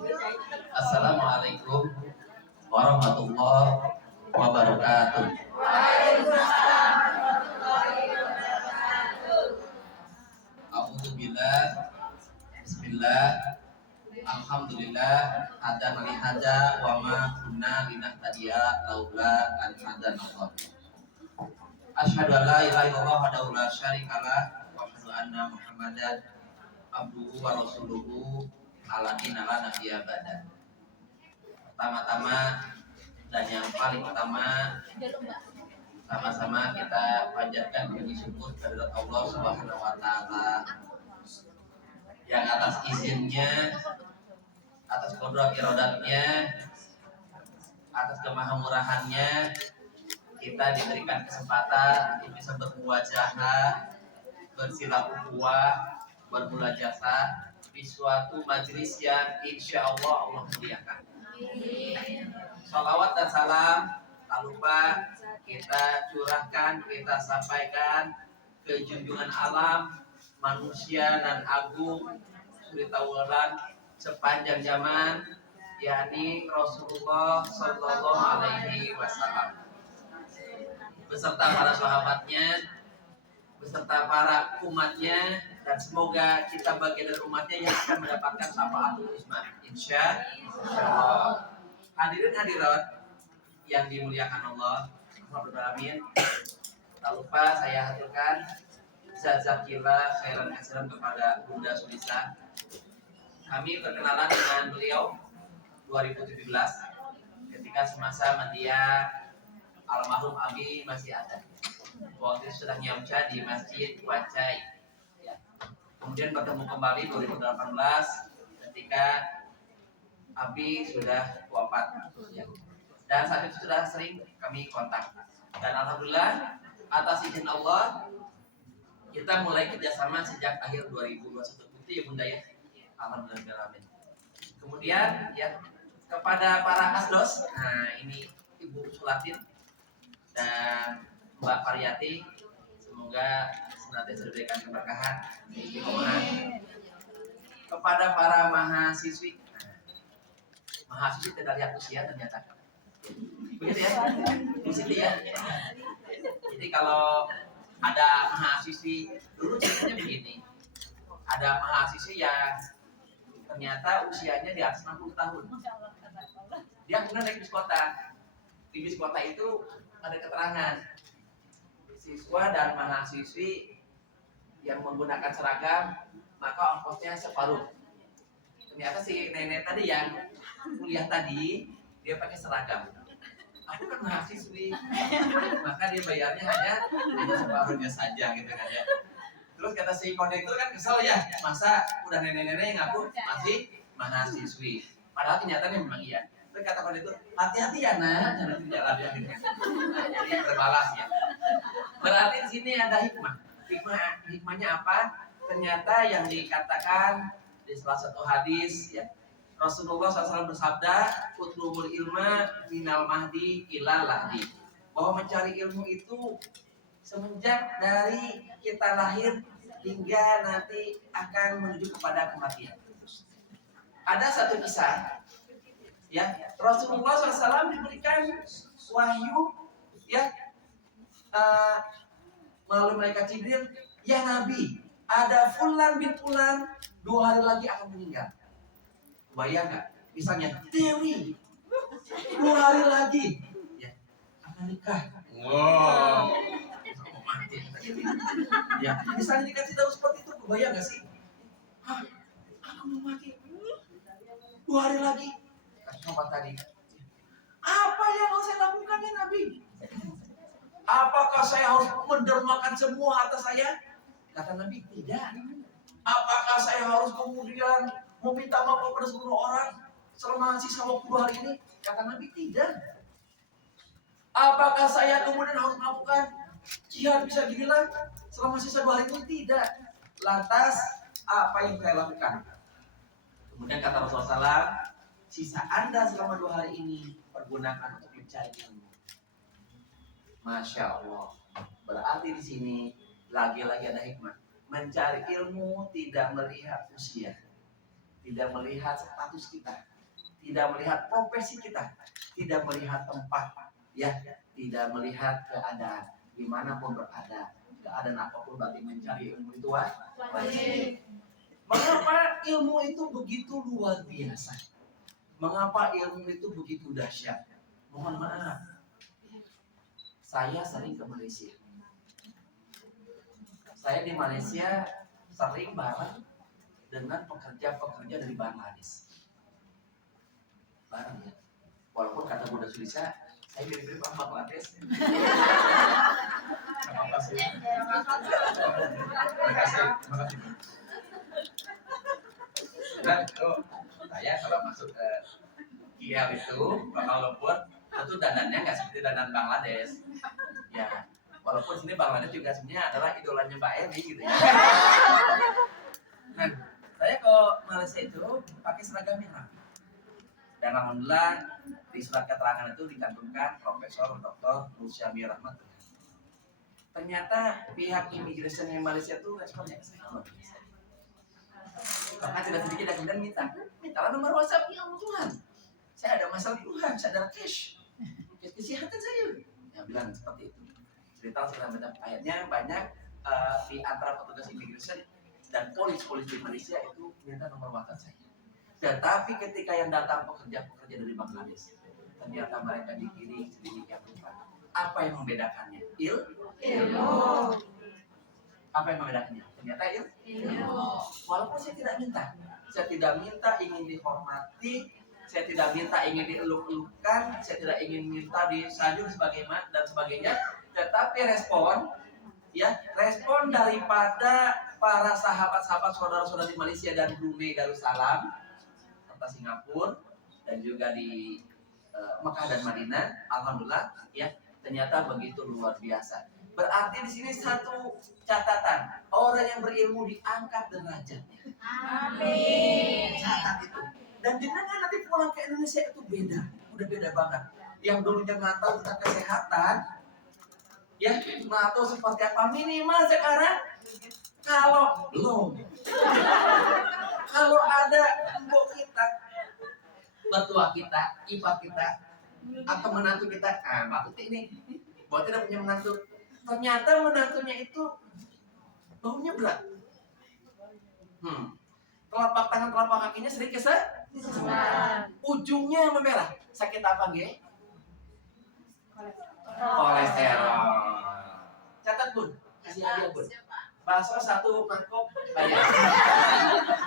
Assalamualaikum warahmatullahi wabarakatuh. Alhamdulillah, Bismillah, Alhamdulillah, hadana li hada wa ma kunna linahtadiya laula an hadanallah. Asyhadu an la ilaha illallah wahdahu la syarikalah wa asyhadu anna Muhammadan abduhu wa rasuluhu alladzina la nabiyya ba'da. Pertama-tama dan yang paling utama, sama-sama kita panjatkan puji syukur kepada Allah Subhanahu wa taala yang atas izinnya, atas kodrat irodatnya, atas kemahamurahannya kita diberikan kesempatan untuk bisa bermuwajahah, bersilaturahmi, bermunajat di suatu majelis yang insya Allah muliakan. Salawat dan salam tak lupa kita curahkan, kita sampaikan ke junjungan alam manusia dan agung suri tauladan sepanjang zaman, yakni Rasulullah Sallallahu Alaihi Wasallam, beserta para sahabatnya, beserta para umatnya, dan semoga kita bagian dari umatnya yang akan mendapatkan syafaatul uzma, insya Allah. Hadirin hadirat yang dimuliakan Allah, Alhamdulillah. Tak lupa saya haturkan jazakillah khairan katsiran kepada Bunda Sulisa. Kami berkenalan dengan beliau 2017 ketika semasa media almarhum Abi masih ada. Waktu itu sedang nyamca di Masjid Wacai. Ya. Kemudian bertemu kembali 2018 ketika Abi sudah wafat. Ya. Dan saat itu sudah sering kami kontak. Dan alhamdulillah atas izin Allah kita mulai kerjasama sejak akhir 2021 itu ya Bunda ya. Alhamdulillah. Kemudian ya kepada para asdos, nah ini Ibu Sulatin dan Mbak Pariyati, semoga senantiasa diberikan keberkahan, istiqomah. Kepada para mahasiswi, mahasiswi tidak lihat usia ternyata, begitu ya, begitu ya. Jadi kalau ada mahasiswi dulu ceritanya begini, ada mahasiswi yang ternyata usianya di atas 60 tahun. Dia kemudian naik bis kota. Di bis kota itu ada keterangan siswa dan mahasiswi yang menggunakan seragam maka ongkosnya separuh. Ternyata si nenek tadi yang kuliah tadi dia pakai seragam. Aku kan mahasiswi, maka dia bayarnya hanya separuhnya saja gitu kan ya. Terus kata si kondektur kan kesel ya, masa udah nenek-nenek yang ngaku masih mahasiswi. Padahal kenyataannya memang iya. Terus kata kondektur, hati-hati ya nak, jangan di jalan ya gitu. Jadi berbalas ya. Berarti di sini ada hikmah. Hikmahnya apa? Ternyata yang dikatakan di salah satu hadis ya, Rasulullah SAW bersabda, utlubul ilma minal mahdi ilal lahdi. Bahwa mencari ilmu itu semenjak dari kita lahir hingga nanti akan menuju kepada kematian. Ada satu kisah, ya Rasulullah SAW diberikan wahyu, ya melalui malaikat Jibril, ya Nabi, ada fulan bin fulan 2 hari lagi akan meninggal. Bayang nggak? Misalnya Dewi 2 hari lagi ya akan nikah. Wow. Mati. Ya, misalnya dikasih tahu seperti itu, bayang nggak sih? Hah, aku mau mati 2 hari lagi. Kata tadi. Apa yang harus saya lakukan ya Nabi? Apakah saya harus mendermakan semua harta saya? Kata Nabi, tidak. Apakah saya harus kemudian meminta maaf kepada seluruh orang selama sisa waktu 2 hari ini? Kata Nabi, tidak. Apakah saya kemudian harus melakukan jihad bisa dibilang selama sisa 2 hari ini? Tidak. Lantas apa yang saya lakukan? Kemudian kata Rasulullah SAW, sisa Anda selama 2 hari ini pergunakan untuk mencari ilmu. Masya Allah. Berarti di sini lagi-lagi ada hikmah. Mencari ilmu tidak melihat usia. tidak melihat status kita, tidak melihat profesi kita, tidak melihat tempat, ya, tidak melihat keadaan dimanapun berada, keadaan apapun berarti mencari ilmu itu wajib. Mengapa ilmu itu begitu luar biasa? Mengapa ilmu itu begitu dahsyat? Mohon maaf, saya sering ke Malaysia. Saya di Malaysia sering bareng dengan pekerja-pekerja dari Bangladesh. Bareng ya. Walaupun kata Bunda Sulisa, saya mirip-mirip sama Bangladesh. Terima kasih. Terima kasih. Dan saya kalau masuk ke KL itu, Kuala Lumpur, itu dandannya nggak seperti dandan Bangladesh. Ya, walaupun sini Bangladesh juga sebenarnya adalah idolanya Mbak Eri gitu ya. Nah, saya ke Malaysia itu pakai seragam yang rapi. Dan alhamdulillah di surat keterangan itu dicantumkan Profesor Dr. Nur Syamie Rahmat. Ternyata pihak imigrasi Malaysia itu responnya sangat biasa. Bahkan tidak sedikit yang kemudian mintalah nomor WhatsApp, ya Allah Tuhan, saya ada masalah Tuhan, saya ada cash kesehatan saya. Yang bilang seperti itu. Cerita setelah baca ayatnya banyak di antara petugas imigrasi dan polis di Malaysia itu minta nomor WhatsApp saya. Tetapi ketika yang datang pekerja-pekerja dari Bangladesh, ternyata mereka dikirim sedemikian rupa. Apa yang membedakannya? Ilmu. Apa yang membedakannya? Ternyata ilmu. Walaupun saya tidak minta ingin dihormati, saya tidak minta ingin dieluk-elukan, saya tidak ingin minta disanjung sebagaimana dan sebagainya, tetapi respon daripada para sahabat-sahabat saudara-saudara di Malaysia dan Brunei Darussalam serta Singapura dan juga di Mekah dan Madinah, alhamdulillah ya, ternyata begitu luar biasa. Berarti di sini satu catatan, orang yang berilmu diangkat derajatnya. Amin. Catat itu. Dan jenengan nanti pulang ke Indonesia itu beda, udah beda banget. Yang dulunya nggak tahu tentang kesehatan, ya nggak tahu seperti apa, minimal sekarang kalau belum, kalau ada mbok kita, mertua kita, ipar kita, atau menantu kita, maksudnya ini, buat tidak punya menantu. Ternyata menantunya itu baunya berat. Telapak tangan, telapak kakinya sering kesemutan. Ujungnya memerah. Sakit apa nggih? Kolesterol. Catat Bun, kasih hadiah Bun. Bakso 1 mangkok bayar.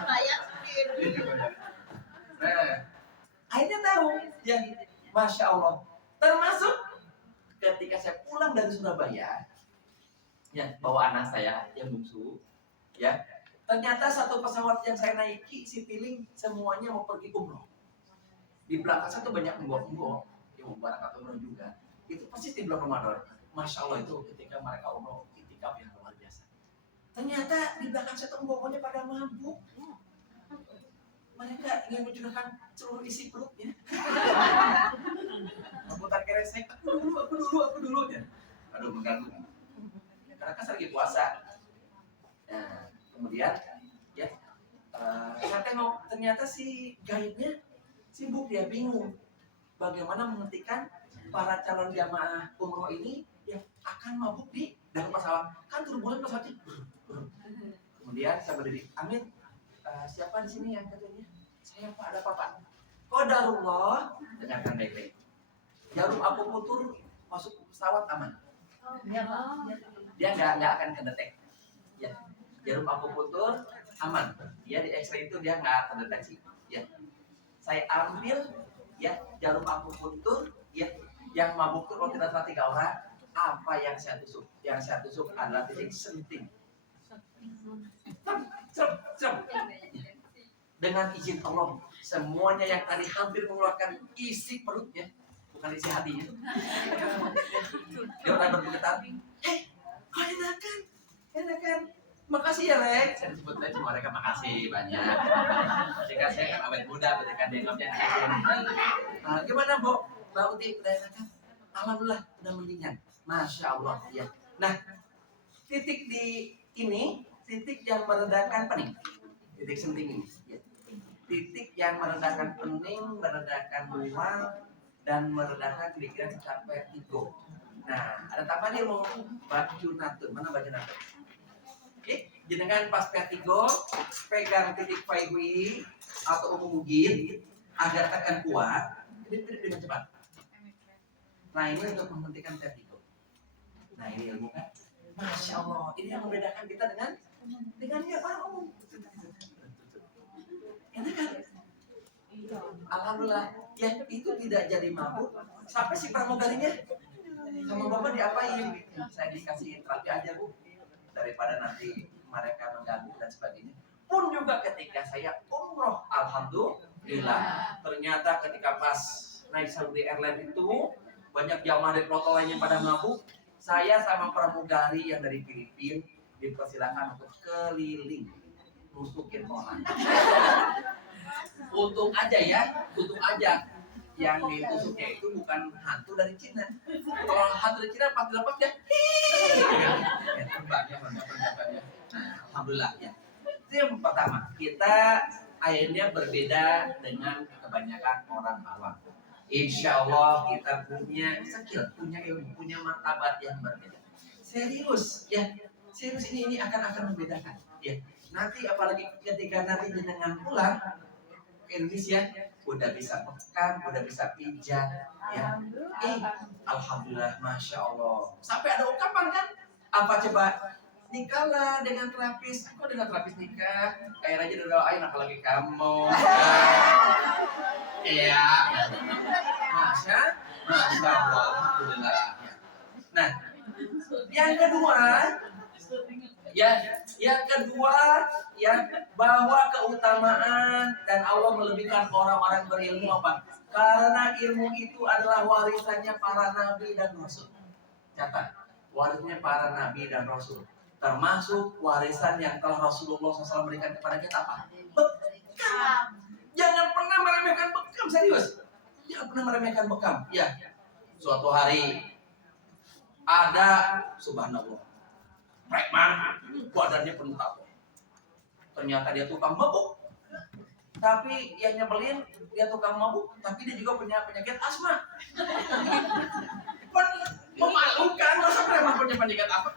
Bayar sendiri. Nah, akhirnya tahu ya, Masya Allah. Termasuk ketika saya pulang dari Surabaya, ya bawa anak saya yang bungsu, ya ternyata satu pesawat yang saya naiki Citylink semuanya mau pergi umroh. Di belakang saya tuh banyak pembawa yang mau berangkat umroh juga. Itu pasti di bulan Ramadan. Masya Allah itu ketika mereka umroh itikaf yang luar biasa. Ternyata di belakang saya tuh pembawanya pada mabuk. Mereka ingin mencurahkan seluruh isi perutnya. Putar keresek, aku dulu ya. Aduh mengganggu. Karena kan lagi puasa. Nah, kemudian ya saya tengok ternyata si guide-nya sibuk, dia bingung bagaimana menghentikan para calon jamaah umroh ini yang akan mabuk di dalam pesawat. Kan turbulen pesawatnya. Kemudian saya berdiri, Amin, siapa di sini yang katanya? Saya Pak, ada Pak. Qadarullah, dengarkan baik-baik. Jarum aku putur masuk pesawat aman. Dia nggak akan kedetek. Ya, jarum aku putur aman. Dia di X-ray itu dia nggak terdeteksi. Ya, saya ambil ya jarum aku putur ya, yang mabuk itu kalau tidak salah 3 orang. Apa yang saya tusuk? Yang saya tusuk adalah titik senting. Dengan izin Allah, semuanya yang tadi hampir mengeluarkan isi perutnya, bukan isi hatinya, dia udah bergetar. Kok enakan? Makasih ya Rek. Saya sebut Rek semua mereka makasih banyak. Ketika saya kan awet muda, ketika dia ngomongnya gimana Mbak Uti, udah enakan? Alhamdulillah udah mendingan. Masya Allah ya. Nah, titik di ini titik yang meredakan pening, titik senting ini. Ya. titik yang meredakan pening, meredakan mual, dan meredakan pikiran secara vertigo. Nah, ada tambahan ilmu baju natur. Mana baju natur? Oke, jenengan pas vertigo, pegang titik Faihui atau mungkin agar tekan kuat, ini dengan cepat. Nah, ini untuk menghentikan vertigo. Nah, ini ilmu kan? Masya Allah, ini yang membedakan kita dengan dia umum. Enak kan? Alhamdulillah, ya itu tidak jadi mabuk sampai si pramugarinya sama bapak diapain? Saya dikasih terapi aja bu, daripada nanti mereka mengganggu dan sebagainya. Pun juga ketika saya umroh, alhamdulillah, ternyata ketika pas naik Saudi Airlines itu banyak jamaah dari kloter lainnya pada mabuk. Saya sama pramugari yang dari Filipina dipersilakan untuk keliling nusukin orang. Untung aja yang ditusuknya itu bukan hantu dari Cina. Kalau hantu dari Cina pas dilepas dia terbangnya. Alhamdulillah ya. Itu yang pertama, kita akhirnya berbeda dengan kebanyakan orang awam. Insya Allah kita punya skill, punya ilmu, punya martabat yang berbeda. Serius ya, serius ini akan membedakan. Ya, nanti apalagi ketika nanti jenengan pulang ke Indonesia, udah bisa bekam, udah bisa pijat, ya. Alhamdulillah, masya Allah. Sampai ada ungkapan kan? Apa coba? Nikahlah dengan terapis. Kok dengan terapis nikah? Kayak aja doain apalagi kamu. Iya. Masya Allah. Alhamdulillah. Nah, yang kedua, ya bahwa keutamaan dan Allah melebihkan orang-orang berilmu apa? Karena ilmu itu adalah warisannya para nabi dan rasul. Catat, warisnya para nabi dan rasul. Termasuk warisan yang telah Rasulullah SAW berikan kepada kita apa? Bekam. Jangan pernah meremehkan bekam, serius. Jangan pernah meremehkan bekam. Ya, suatu hari ada subhanallah preman, badannya penuh tato. Ternyata dia tukang mabuk. Tapi yang nyebelin dia tukang mabuk, tapi dia juga punya penyakit asma. Kan memalukan, masa preman punya penyakit asma?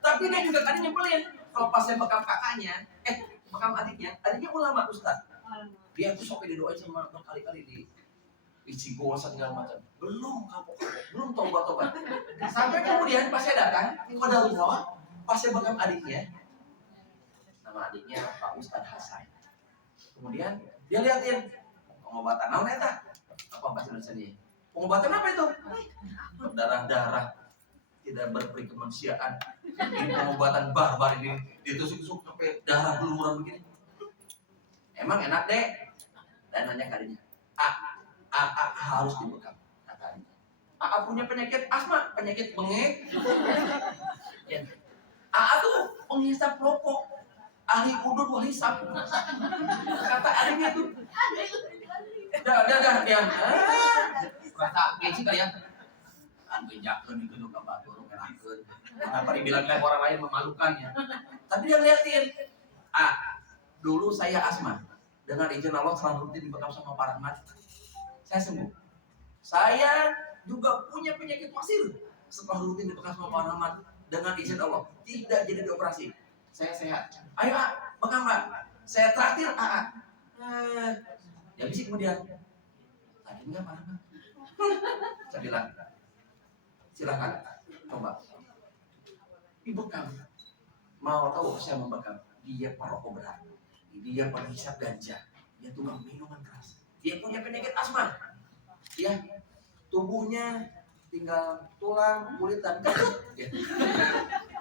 Tapi dia juga tadi nyebelin. Kalau pas saya bekam kakaknya, bekam adiknya ulama ustaz. Dia tuh sampai didoain sama berkali-kali di isi gua segala macam. Belum kapok, belum tobat. Sampai kemudian pas saya datang, qadarullah, pas saya bekam adiknya, nama adiknya Pak Ustadz Hasan. Kemudian dia liatin pengobatan naon eta? Apa bahasa Indonesia? Pengobatan apa itu? Berdarah-darah, tidak berperi kemanusiaan. Ini pengobatan barbar ini ditusuk-tusuk sampai darah berlumuran begini. Emang enak deh. Dan nanya kalinya, harus dibekam katanya. Punya penyakit asma, penyakit bengek. Ya. Tuh penghisap rokok, ahli udut wal hisap. Kata adiknya tuh. Dah dia. Rasa gengsi kali ya. Bejakeun itu ka batur ngerakeun. Kenapa dibilang orang lain memalukan ya? Tapi dia liatin. Dulu saya asma. Dengan izin Allah setelah rutin dibekam sama Pak Rahmat, saya sembuh. Saya juga punya penyakit pasir. Setelah rutin dibekam sama Pak Rahmat, dengan izin Allah tidak jadi dioperasi. Saya sehat. Ayo bekam Pak. Saya traktir ya bisa kemudian. Tadi enggak Pak Rahmat. Saya bilang, silakan coba. Dibekam. Mau tahu saya membekam? Dia perokok berat. Dia penghisap ganja, dia tukang minuman keras, dia punya penyakit asma, ya tubuhnya tinggal tulang, kulit dan ketut, ya.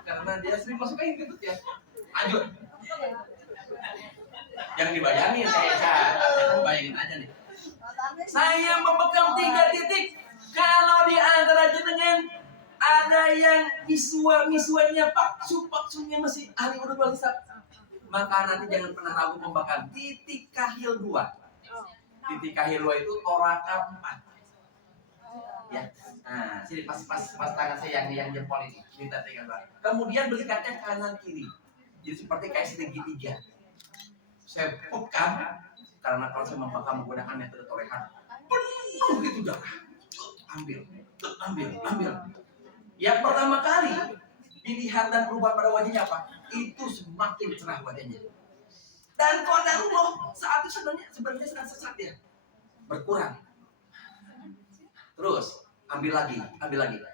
Karena dia sering masuk angin ketut ya. Lanjut, yang dibayangin saya bayangin aja nih. Saya membekam 3 titik. Kalau di antara jenengan ada yang misuanya paksunya masih ahli udut wal hisab, maka nanti jangan pernah ragu membakar titik kahil 2. Titik kahil 2 itu toraka 4. Ya. Nah, sini pas tangan saya yang jempol ini. Minta tegang. Kemudian berikatnya kanan kiri. Jadi seperti kayak segitiga. Saya bekam, karena kalau saya membekam menggunakan metode torehan, penuh gitu darah. Ambil. Yang pertama kali dilihat dan berubah pada wajahnya apa? Itu semakin cerah wajahnya. Dan qadarullah saat itu sebenarnya sedang sesat ya, berkurang. Terus ambil lagi,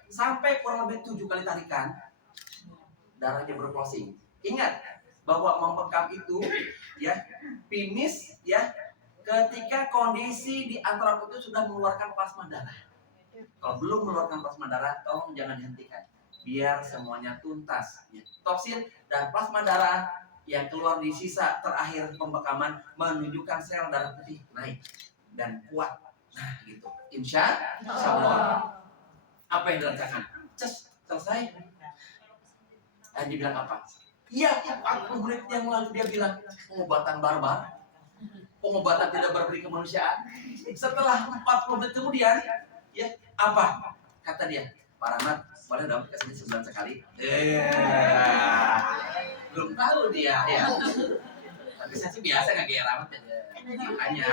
sampai kurang lebih 7 kali tarikan, darahnya berpelosing. Ingat bahwa membekam itu ya, finish ya, ketika kondisi di antara itu sudah mengeluarkan plasma darah. Kalau belum mengeluarkan plasma darah, tolong jangan dihentikan, biar semuanya tuntas. Ya. Toksin dan plasma darah yang keluar di sisa terakhir pembekaman menunjukkan sel darah putih naik dan kuat. Nah, gitu. Insya Allah. Apa yang dirasakan? Selesai. Dan dia bilang apa? Iya, 40 menit yang lalu dia bilang pengobatan barbar, pengobatan tidak berberi kemanusiaan. Setelah 40 menit kemudian, ya apa? Kata dia, Pak Rahmat, boleh dong kesini sebulan sekali? Belum tahu dia, ya. Tapi saya sih biasa nggak kayak Rahmat aja. Hanya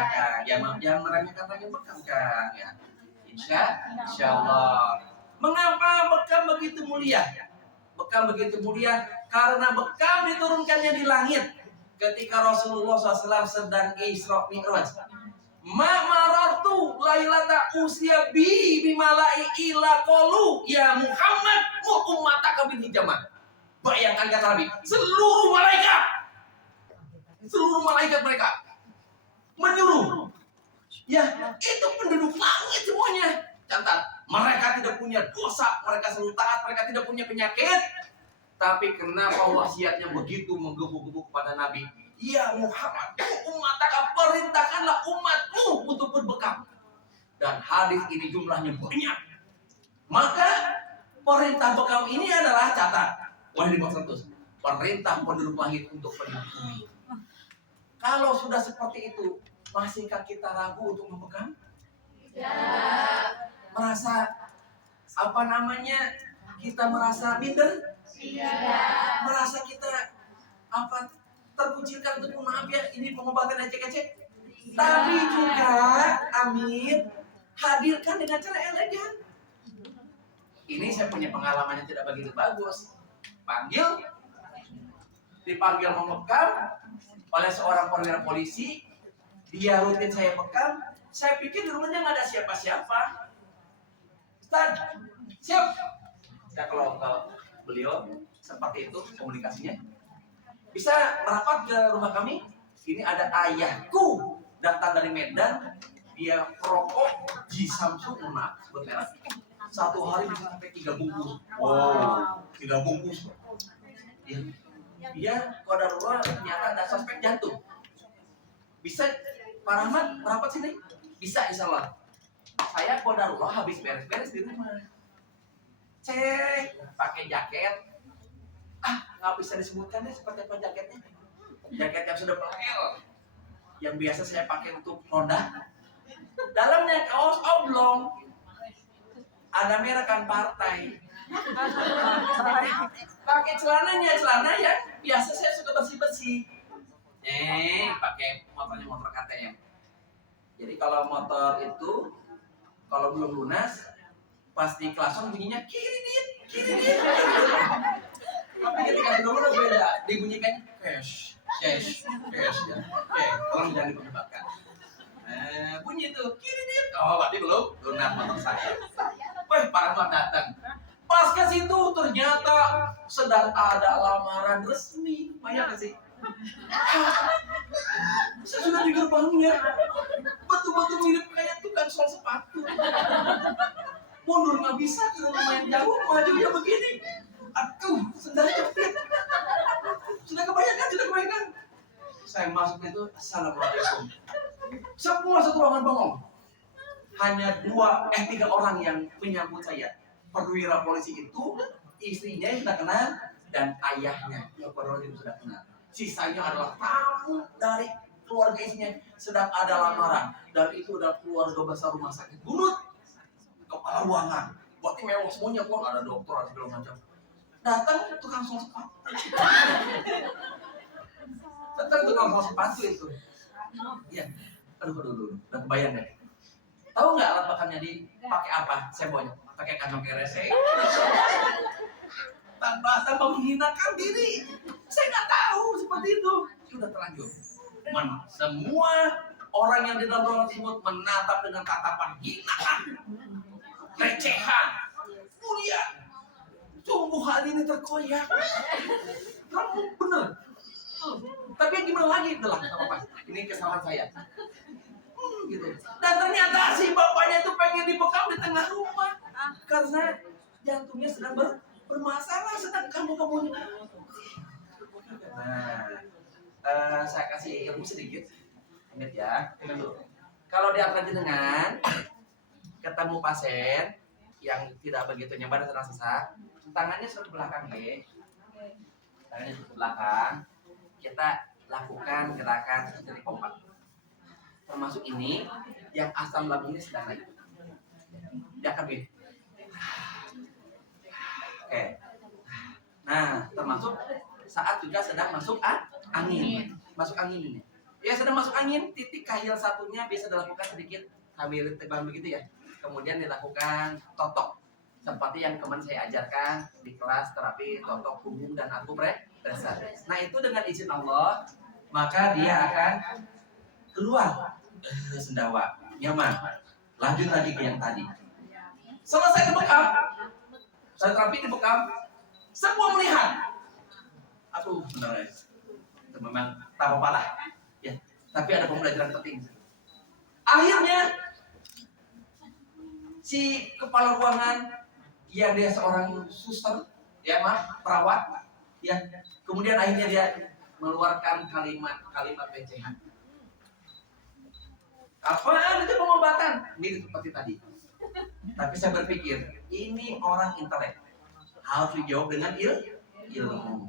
yang meremehkan bekam kan, ya. Insya Allah. Mengapa bekam begitu mulia? Bekam begitu mulia karena bekam diturunkannya di langit ketika Rasulullah SAW sedang Isra Mi'raj. Marartu lailata usia bimalai ila qalu ya Muhammad wa ummataka bil hijamah. Bayangkan kata Nabi, seluruh malaikat mereka menyuruh. Ya, itu penduduk langit semuanya. Catat, mereka tidak punya dosa, mereka selalu taat, mereka tidak punya penyakit. Tapi kenapa wasiatnya begitu menggebu-gebu kepada Nabi? Ya Muhammad, umataka, perintahkanlah umatmu untuk berbekam. Dan hadis ini jumlahnya banyak. Maka perintah bekam ini adalah, catat, wahai 500, perintah penduduk langit untuk penduduk bumi. Kalau sudah seperti itu, masihkah kita ragu untuk membekam? Ya. Merasa kita merasa minder? Tidak. Merasa kita terkucilkan untuk maaf ya, ini pengobatan ecek-ecek. Tapi juga, amin, hadirkan dengan cara elegan. Ini saya punya pengalaman yang tidak begitu bagus. Dipanggil membekam oleh seorang perwira polisi. Dia rutin saya bekam. Saya pikir di rumahnya nggak ada siapa-siapa. Ustaz, siap. Saya kalau beliau seperti itu komunikasinya, bisa merapat ke rumah kami. Ini ada ayahku datang dari Medan. Dia perokok Ji Samsung, maaf sebut merek. Satu hari bisa sampai 3 bungkus. Wow, 3 bungkus. Dia qadarullah ternyata ada suspek jantung. Bisa Pak Rahmat merapat sini? Bisa insyaallah. Saya qadarullah habis beres-beres di rumah. Cek, pakai jaket. Nggak bisa disebutkan deh seperti apa jaketnya. Jaket yang sudah pelel, yang biasa saya pakai untuk roda. Dalamnya kaos oblong, ada merekan partai. Pakai celana ya, biasa saya suka bersih-bersih. Pakai motor KTM. Jadi kalau motor itu, kalau belum lunas, pas di klason bunyinya kiri dit. Tapi ketika sudah lunas beda, dibunyikan cash ya. Tolong jangan diperdebatkan. Bunyi itu kiri dit. Oh, berarti belum lunas motor saya. Wah, Pak Rahmat datang. Pas ke situ ternyata sedang ada lamaran resmi. Banyak sih. Saya sudah di gerbangnya. Betul-betul mirip kayak tukang sol sepatu. Mundur nggak bisa, lumayan jauh, maju ya begini. Aduh, sendal jepit. Sudah kebanyakan. Saya masuk itu, assalamualaikum. Semua satu ruangan bengong. Hanya 3 orang yang menyambut saya. Perwira polisi itu, istrinya yang sudah kenal, dan ayahnya yang perwira itu sudah kenal. Sisanya adalah tamu dari keluarga isinya, sedang ada lamaran. Dan itu adalah keluarga besar rumah sakit Bunut, kepala ruangan. Berarti mewah semuanya, kok ada dokter, ada segala macam. Datang tukang sol sepatu. Datang tukang sol sepatu itu. Iya. Aduh. Udah kebayang deh. Tahu nggak alat makannya dipakai apa? Sembonya pakai kantong keresek. Tanpa menghinakan diri. Saya nggak tahu seperti itu. Sudah terlanjur. Semua orang yang di dalam ruangan tersebut menatap dengan tatapan hinaan, recehan, mulia. Sungguh hati ini terkoyak. Kamu bener. Tapi gimana lagi? Udah lah, nggak apa-apa. Ini kesalahan saya. Gitu. Dan ternyata si bapaknya itu pengen dibekam di tengah rumah karena jantungnya sedang bermasalah, sedang kamu. Nah, saya kasih ilmu sedikit. Ingat ya, dengar dulu. Kalau di antara jenengan ketemu pasien yang tidak begitu nyaman dan sedang sesak, tangannya sudah ke belakang, tangannya ke belakang. Kita lakukan gerakan seperti pompa. Termasuk ini yang asam lambungnya sedang naik. Dia akan begini. Oke. Nah, termasuk saat juga sedang masuk angin. Masuk angin ini. Ya, sedang masuk angin, titik kahil satunya bisa dilakukan sedikit sambil terbang begitu ya. Kemudian dilakukan totok. Seperti yang kemarin saya ajarkan di kelas terapi totok punggung dan akupresur. Nah, itu dengan izin Allah, maka dia akan keluar sendawa, nyaman. Lanjut lagi ke yang tadi. Selesai dibekam, saya terapi dibekam, semua melihat. Aduh, benar ya. Itu memang tak apa-apa lah. Ya, tapi ada pembelajaran penting. Akhirnya si kepala ruangan, ya dia seorang suster, ya perawat, ya. Kemudian akhirnya dia mengeluarkan kalimat pelecehan. Apaan itu pengobatan? Ini seperti tadi. Tapi saya berpikir, ini orang intelek. Harus dijawab dengan ilmu.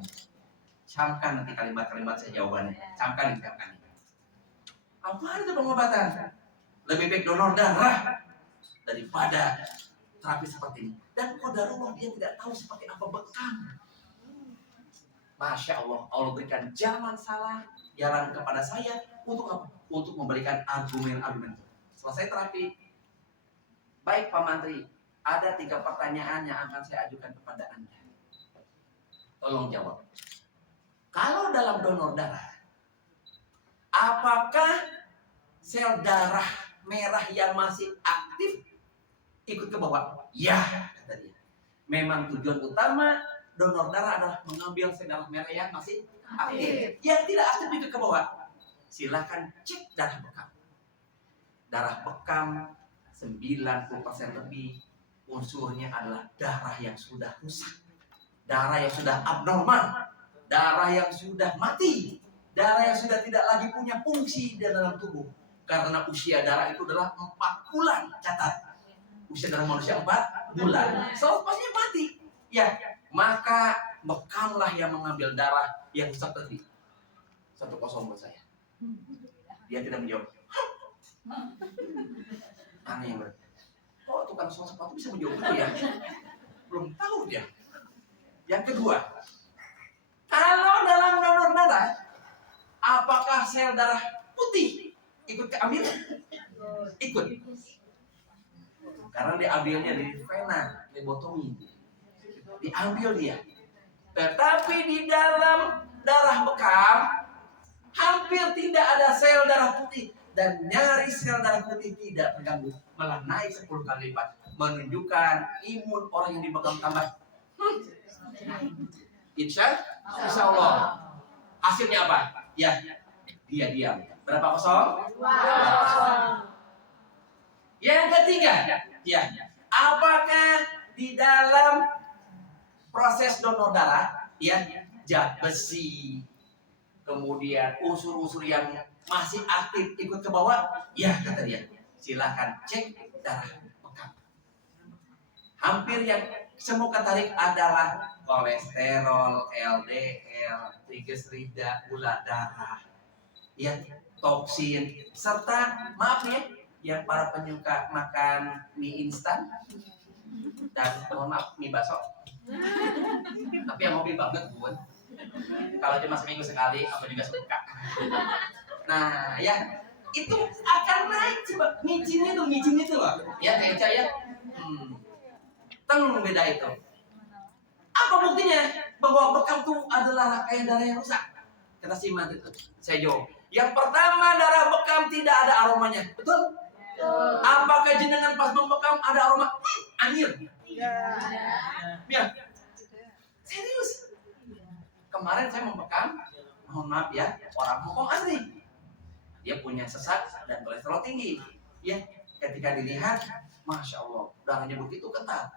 Camkan nanti kalimat-kalimat saya jawabannya. Camkan. Apaan itu pengobatan? Lebih baik donor darah daripada terapi seperti ini. Dan qadarullah dia tidak tahu seperti apa bekam. Masya Allah, Allah berikan jalan salah, jalan kepada saya untuk apa? Untuk memberikan argumen-argumen. Selesai terapi, baik Pak Mantri, ada 3 pertanyaan yang akan saya ajukan kepada Anda. Tolong jawab. Kalau dalam donor darah, apakah sel darah merah yang masih aktif ikut ke bawah? Ya, kata dia. Memang tujuan utama donor darah adalah mengambil sel darah merah yang masih aktif. Yang tidak aktif ikut ke bawah. Silakan cek darah bekam. Darah bekam 90% lebih unsurnya adalah darah yang sudah rusak, darah yang sudah abnormal, darah yang sudah mati, darah yang sudah tidak lagi punya fungsi di dalam tubuh. Karena usia darah itu adalah 4 bulan, catat. Usia darah manusia 4 bulan. Selepasnya mati. Ya, maka bekamlah yang mengambil darah yang rusak tadi. 1-0 buat saya. Dia tidak menjawab. Aneh yang berarti. Kok tukang sol sepatu bisa menjawab itu ya? Belum tahu dia. Yang kedua, kalau dalam donor darah, apakah sel darah putih ikut keambil? Ikut. Karena diambilnya dari vena, lebotomi. Diambil dia. Tetapi di dalam darah bekam, hampir tidak ada sel darah putih. Dan nyaris sel darah putih tidak terganggu, malah naik 10 kali lipat, menunjukkan imun orang yang dibekam tambah. Insya Allah. Hasilnya apa? Ya, dia diam. Berapa kosong? Yang ketiga, ya, apakah di dalam proses donor darah, ya, zat besi, kemudian unsur-unsur yang masih aktif ikut ke bawah? Ya, kata dia. Silahkan cek darah bekam. Hampir yang semua ketarik adalah kolesterol, LDL, trigliserida, gula darah, ya, toksin, serta maaf ya, yang para penyuka makan mie instan, Dan mohon maaf mie bakso. Tapi yang hobi banget bun. Kalau cuma seminggu sekali, aku juga suka. Nah ya, itu akan naik coba micin itu loh. Ya kayak ya. Beda itu. Apa buktinya bahwa bekam itu adalah kayak darah yang rusak? Kita simak itu. Saya jawab. Yang pertama, darah bekam tidak ada aromanya. Betul? Apakah jenengan pas membekam ada aroma? Anjir. Ya. Serius. Kemarin saya membekam, mohon maaf ya, orang Hongkong asli. Dia punya sesak dan kolesterol tinggi. Ya, ketika dilihat, masya Allah, darahnya begitu ketat.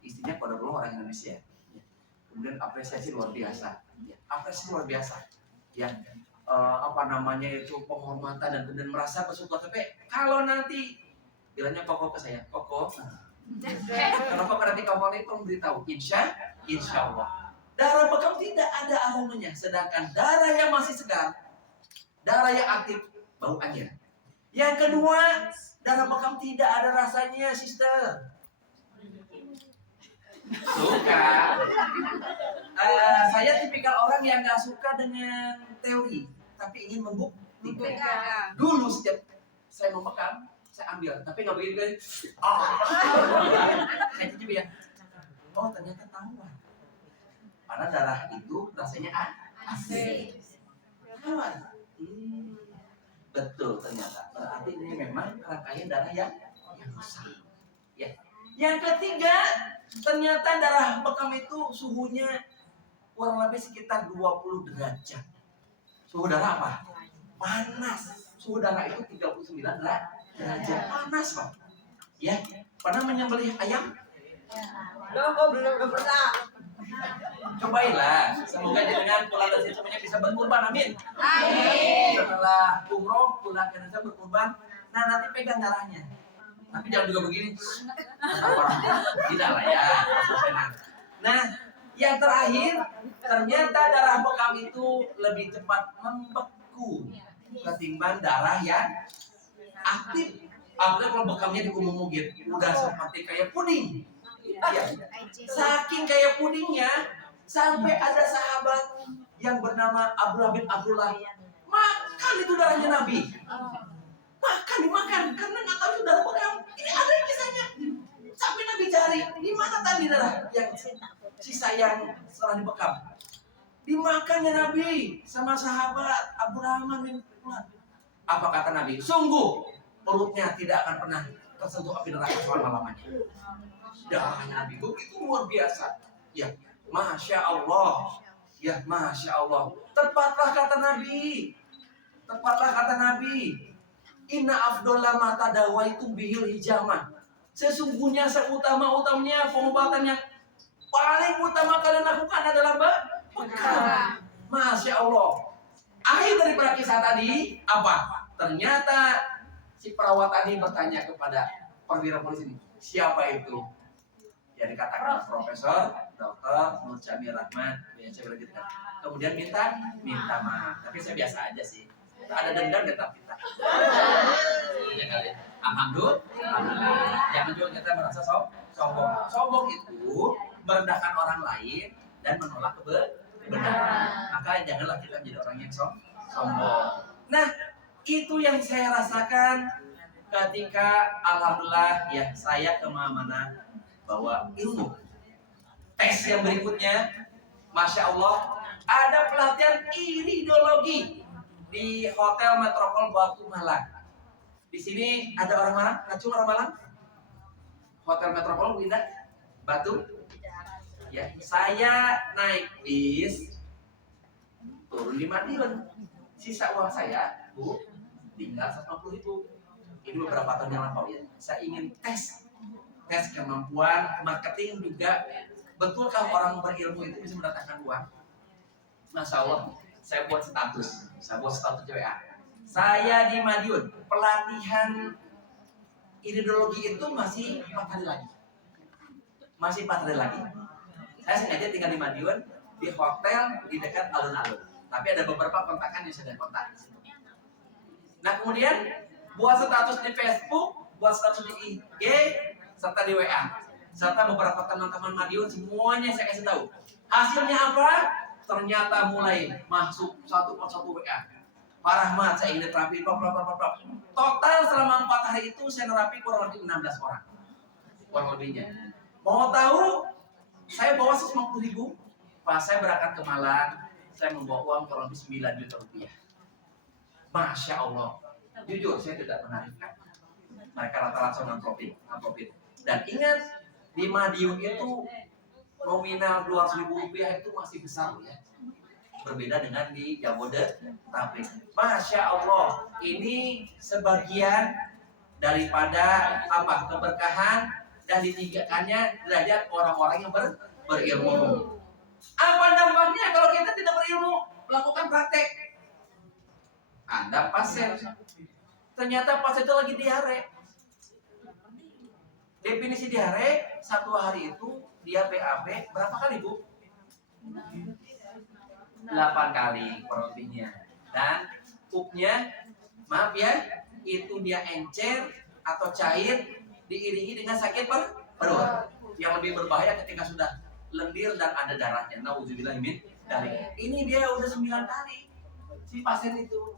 Istrinya pada dulu orang Indonesia. Ya. Kemudian apresiasi luar biasa. Ya. Apresiasi luar biasa. Ya. Itu penghormatan dan kemudian merasa bersyukur. Tapi kalau nanti bilangnya Koko ke saya, Koko. Kenapa nanti Koko itu memberitahu? Insya Allah. Darah bekam tidak ada aromanya, sedangkan darah yang masih segar, darah yang aktif, bau anjir. Yang kedua, darah bekam tidak ada rasanya, sister. Suka. Saya tipikal orang yang gak suka dengan teori, tapi ingin membuktikan. Dulu setiap saya membekam, saya ambil, tapi nggak begini. Saya cicip ya. Oh ternyata tahuan. Karena darah itu rasanya asing. Tahuan. Betul ternyata. Berarti ini memang rangkaian darah yang rusak. Ya. Yang ketiga, ternyata darah bekam itu suhunya kurang lebih sekitar 20 derajat. Suhu darah apa? Panas. Suhu darah itu 39 derajat. Panas, Pak. Ya, pernah menyembelih ayam? Belum pernah. Cobainlah. Semoga dengan pola dan semuanya bisa berkurban. Amin. Setelah umroh, pulang ke Indonesia berkurban. Nah, nanti pegang darahnya. Tapi jangan juga begini. Tidak lah ya. Nah, yang terakhir, ternyata darah bekam itu lebih cepat membeku ketimbang darah yang aktif. Apalagi kalau bekamnya diumum-umum udah seperti kayak puding. Ya. Saking kayak pudingnya, sampai ada sahabat yang bernama Abdullah bin Abdullah makan itu darahnya Nabi. Dimakan karena nggak tahu itu darah bekam. Ini ada kisahnya. Sampai Nabi cari di mana tadi darah yang sisa yang setelah dibekam. Dimakannya Nabi sama sahabat Abdurrahman bin Auf. Apa kata Nabi? Sungguh perutnya tidak akan pernah tersentuh api neraka selama-lamanya. Darahnya Nabi begitu luar biasa. Ya, Masya Allah. Ya, Masya Allah. Tepatlah kata Nabi. Inna afdola mata dawa itu bihil hijamah. Sesungguhnya seutama-utamanya pengobatan yang paling utama kalian lakukan adalah bekam. Masya Allah. Akhir daripada kisah tadi apa? Ternyata si perawat tadi bertanya kepada perwira polisi ini, siapa itu? Ya dikatakan Profesor Dr. Nur Jamil Rahman. Kemudian minta maaf. Tapi saya biasa aja sih. Ada dendam tetap kita. Alhamdulillah. Jangan juga kita merasa sombong. Sombong itu merendahkan orang lain dan menolak kebenaran. Maka janganlah kita menjadi orang yang sombong. Nah, itu yang saya rasakan ketika alhamdulillah ya saya kemana-mana bawa ilmu. Tes yang berikutnya, Masya Allah, ada pelatihan iridologi di Hotel Metropol Batu Malang. Di sini ada orang Malang, ngacung orang Malang? Hotel Metropol Winda Batu. Ya, saya naik bis turun di Madiun. Sisa uang saya, Bu, tinggal 150.000. Ini beberapa tahun yang lampau ya. Saya ingin tes kemampuan marketing juga. Betulkah orang berilmu itu bisa mendatangkan uang? Masya Allah, saya buat status WA. Saya di Madiun, pelatihan iridologi itu masih 4 hari lagi. Saya sengaja tinggal di Madiun, di hotel di dekat alun-alun. Tapi ada beberapa kontakan yang sudah kontak. Nah kemudian buat status di Facebook, buat status di IG, serta di WA. serta beberapa teman-teman Madiun semuanya saya kasih tahu. Hasilnya apa? Ternyata mulai masuk satu persatu WA. Pak Rahmat, saya ingin terapi. Total selama 4 hari itu saya nerapi kurang lebih 16 orang. Kurang lebihnya. Mau tahu? Saya bawa 150.000. Pas saya berangkat ke Malang, saya membawa uang kurang lebih 9 juta rupiah. Masya Allah. Jujur, saya tidak menarikkan. Mereka rata-rata non-profit. Dan ingat, di Madiun itu nominal 200.000 rupiah itu masih besar ya. Berbeda dengan di Jabodetabek. Masya Allah, ini sebagian daripada apa keberkahan dan ditingkatkannya derajat orang-orang yang berilmu. Apa dampaknya kalau kita tidak berilmu melakukan praktek? Anda pasien, ternyata pasien itu lagi diare. Definisi diare, 1 hari itu dia BAB berapa kali, Bu? 8 kali kurang lebihnya. Dan upnya, maaf ya, itu dia encer atau cair diiringi dengan sakit perut. Yang lebih berbahaya ketika sudah lendir dan ada darahnya. Nauzubillah min dzalik. Ini dia udah 9 kali si pasien itu.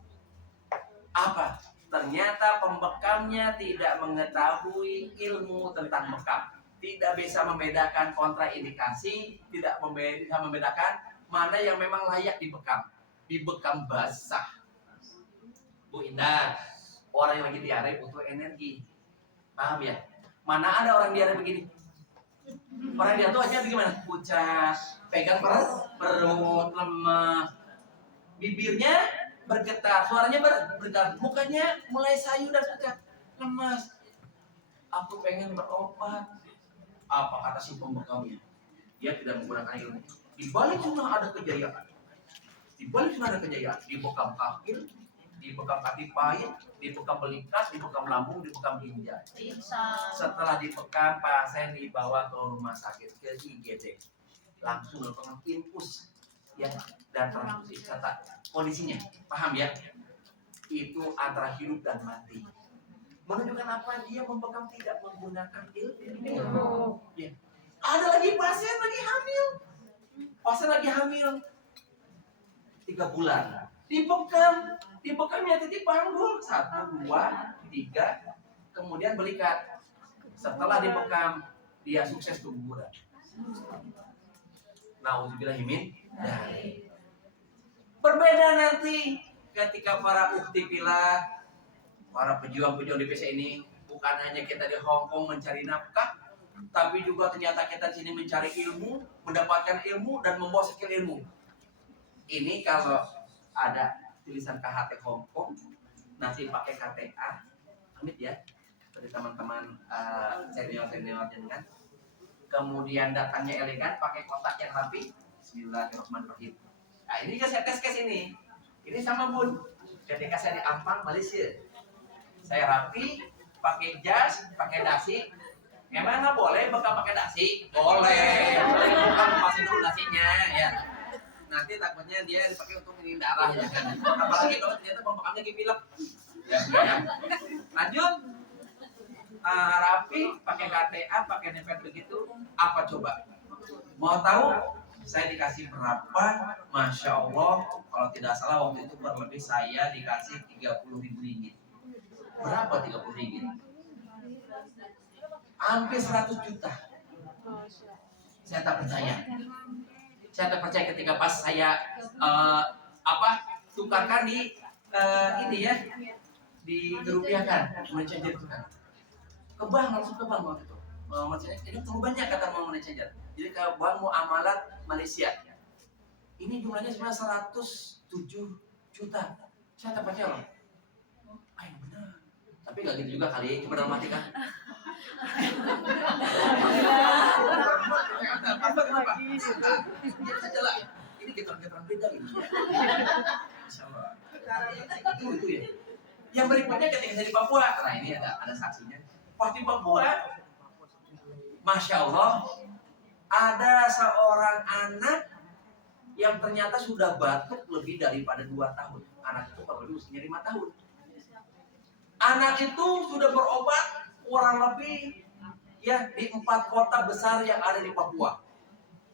Apa? Ternyata pembekamnya tidak mengetahui ilmu tentang bekam. Tidak bisa membedakan kontraindikasi, tidak bisa membedakan mana yang memang layak dibekam. Dibekam basah. Bu Indah, orang yang lagi diare butuh energi. Paham ya? Mana ada orang diare begini? Orang diare itu aja gimana? Pucat, pegang perut, lemah. Bibirnya bergetar, suaranya bergetar, mukanya mulai sayu dan pucat, lemas. Aku pengen berobat. Apa kata si pembekamnya? Dia tidak menggunakan ilmu. Di balik sana ada kejayaan. Di balik sana ada kejayaan. Dibekam kaki, dibekam kaki pahit, dibekam belikat, dibekam lambung, dibekam ginjal. Setelah dibekam, pasien dibawa ke rumah sakit ke IGD. Langsung melakukan infus ya, dan transfusi serta kondisinya, paham ya? Itu antara hidup dan mati. Menunjukkan apa? Dia membekam tidak menggunakan ilmu. Ya. Ada lagi pasien lagi hamil. Pasien lagi hamil 3 bulan. Dibekamnya titik panggul 1, 2, 3, kemudian belikat. Setelah dibekam, dia sukses keguguran. Nauzubillah min dzalik. Berbeda nanti ketika para ukti pilah, para pejuang-pejuang di PC ini, bukan hanya kita di Hong Kong mencari nafkah, tapi juga ternyata kita di sini mencari ilmu, mendapatkan ilmu dan membawa skill ilmu. Ini kalau ada tulisan KHT Hong Kong, nanti pakai KTA, amit ya, dari teman-teman senior-senior jenengan. Kemudian datangnya elegan, pakai kotak yang rapi. Bismillahirrahmanirrahim. Nah ini juga saya tes case ini. Ini sama Bun. Ketika saya di Ampang, Malaysia, saya rapi, pakai jas, pakai dasi. Memang nggak boleh bekam pakai dasi? Boleh. Bukan lepasin dulu dasinya, ya. Nanti takutnya dia dipakai untuk nginin darah, ya kan. Apalagi kalau ternyata pembekamnya gipilek. Ya. Lanjut. Rapi, pakai KTA, pakai nempel begitu. Apa coba? Mau tahu? Saya dikasih berapa? Masya Allah, kalau tidak salah waktu itu kurang lebih saya dikasih 30.000 ringgit. Berapa 30 ringgit? Hampir 100 juta. Saya tak percaya. Saya tak percaya ketika pas saya tukarkan di ini ya, dirupiahkan, mencajer itu kan. Ke bank, langsung ke bank waktu itu. Ini terlalu banyak kata mau manajer. Jadi ke bank mau amalat Malaysia. Ini jumlahnya sebenarnya 107 juta. Saya tak percaya loh. Yang benar. Tapi nggak gitu juga kali. Coba dalam hati kan. Kenapa? Biar saja lah. Ini getaran beda ini. Insyaallah. Itu ya. Yang berikutnya ketika saya di Papua. Nah ini ada saksinya. Pas di Papua, Masya Allah, ada seorang anak yang ternyata sudah batuk lebih daripada 2 tahun. Anak itu kalau usianya 5 tahun. Anak itu sudah berobat kurang lebih ya di 4 kota besar yang ada di Papua.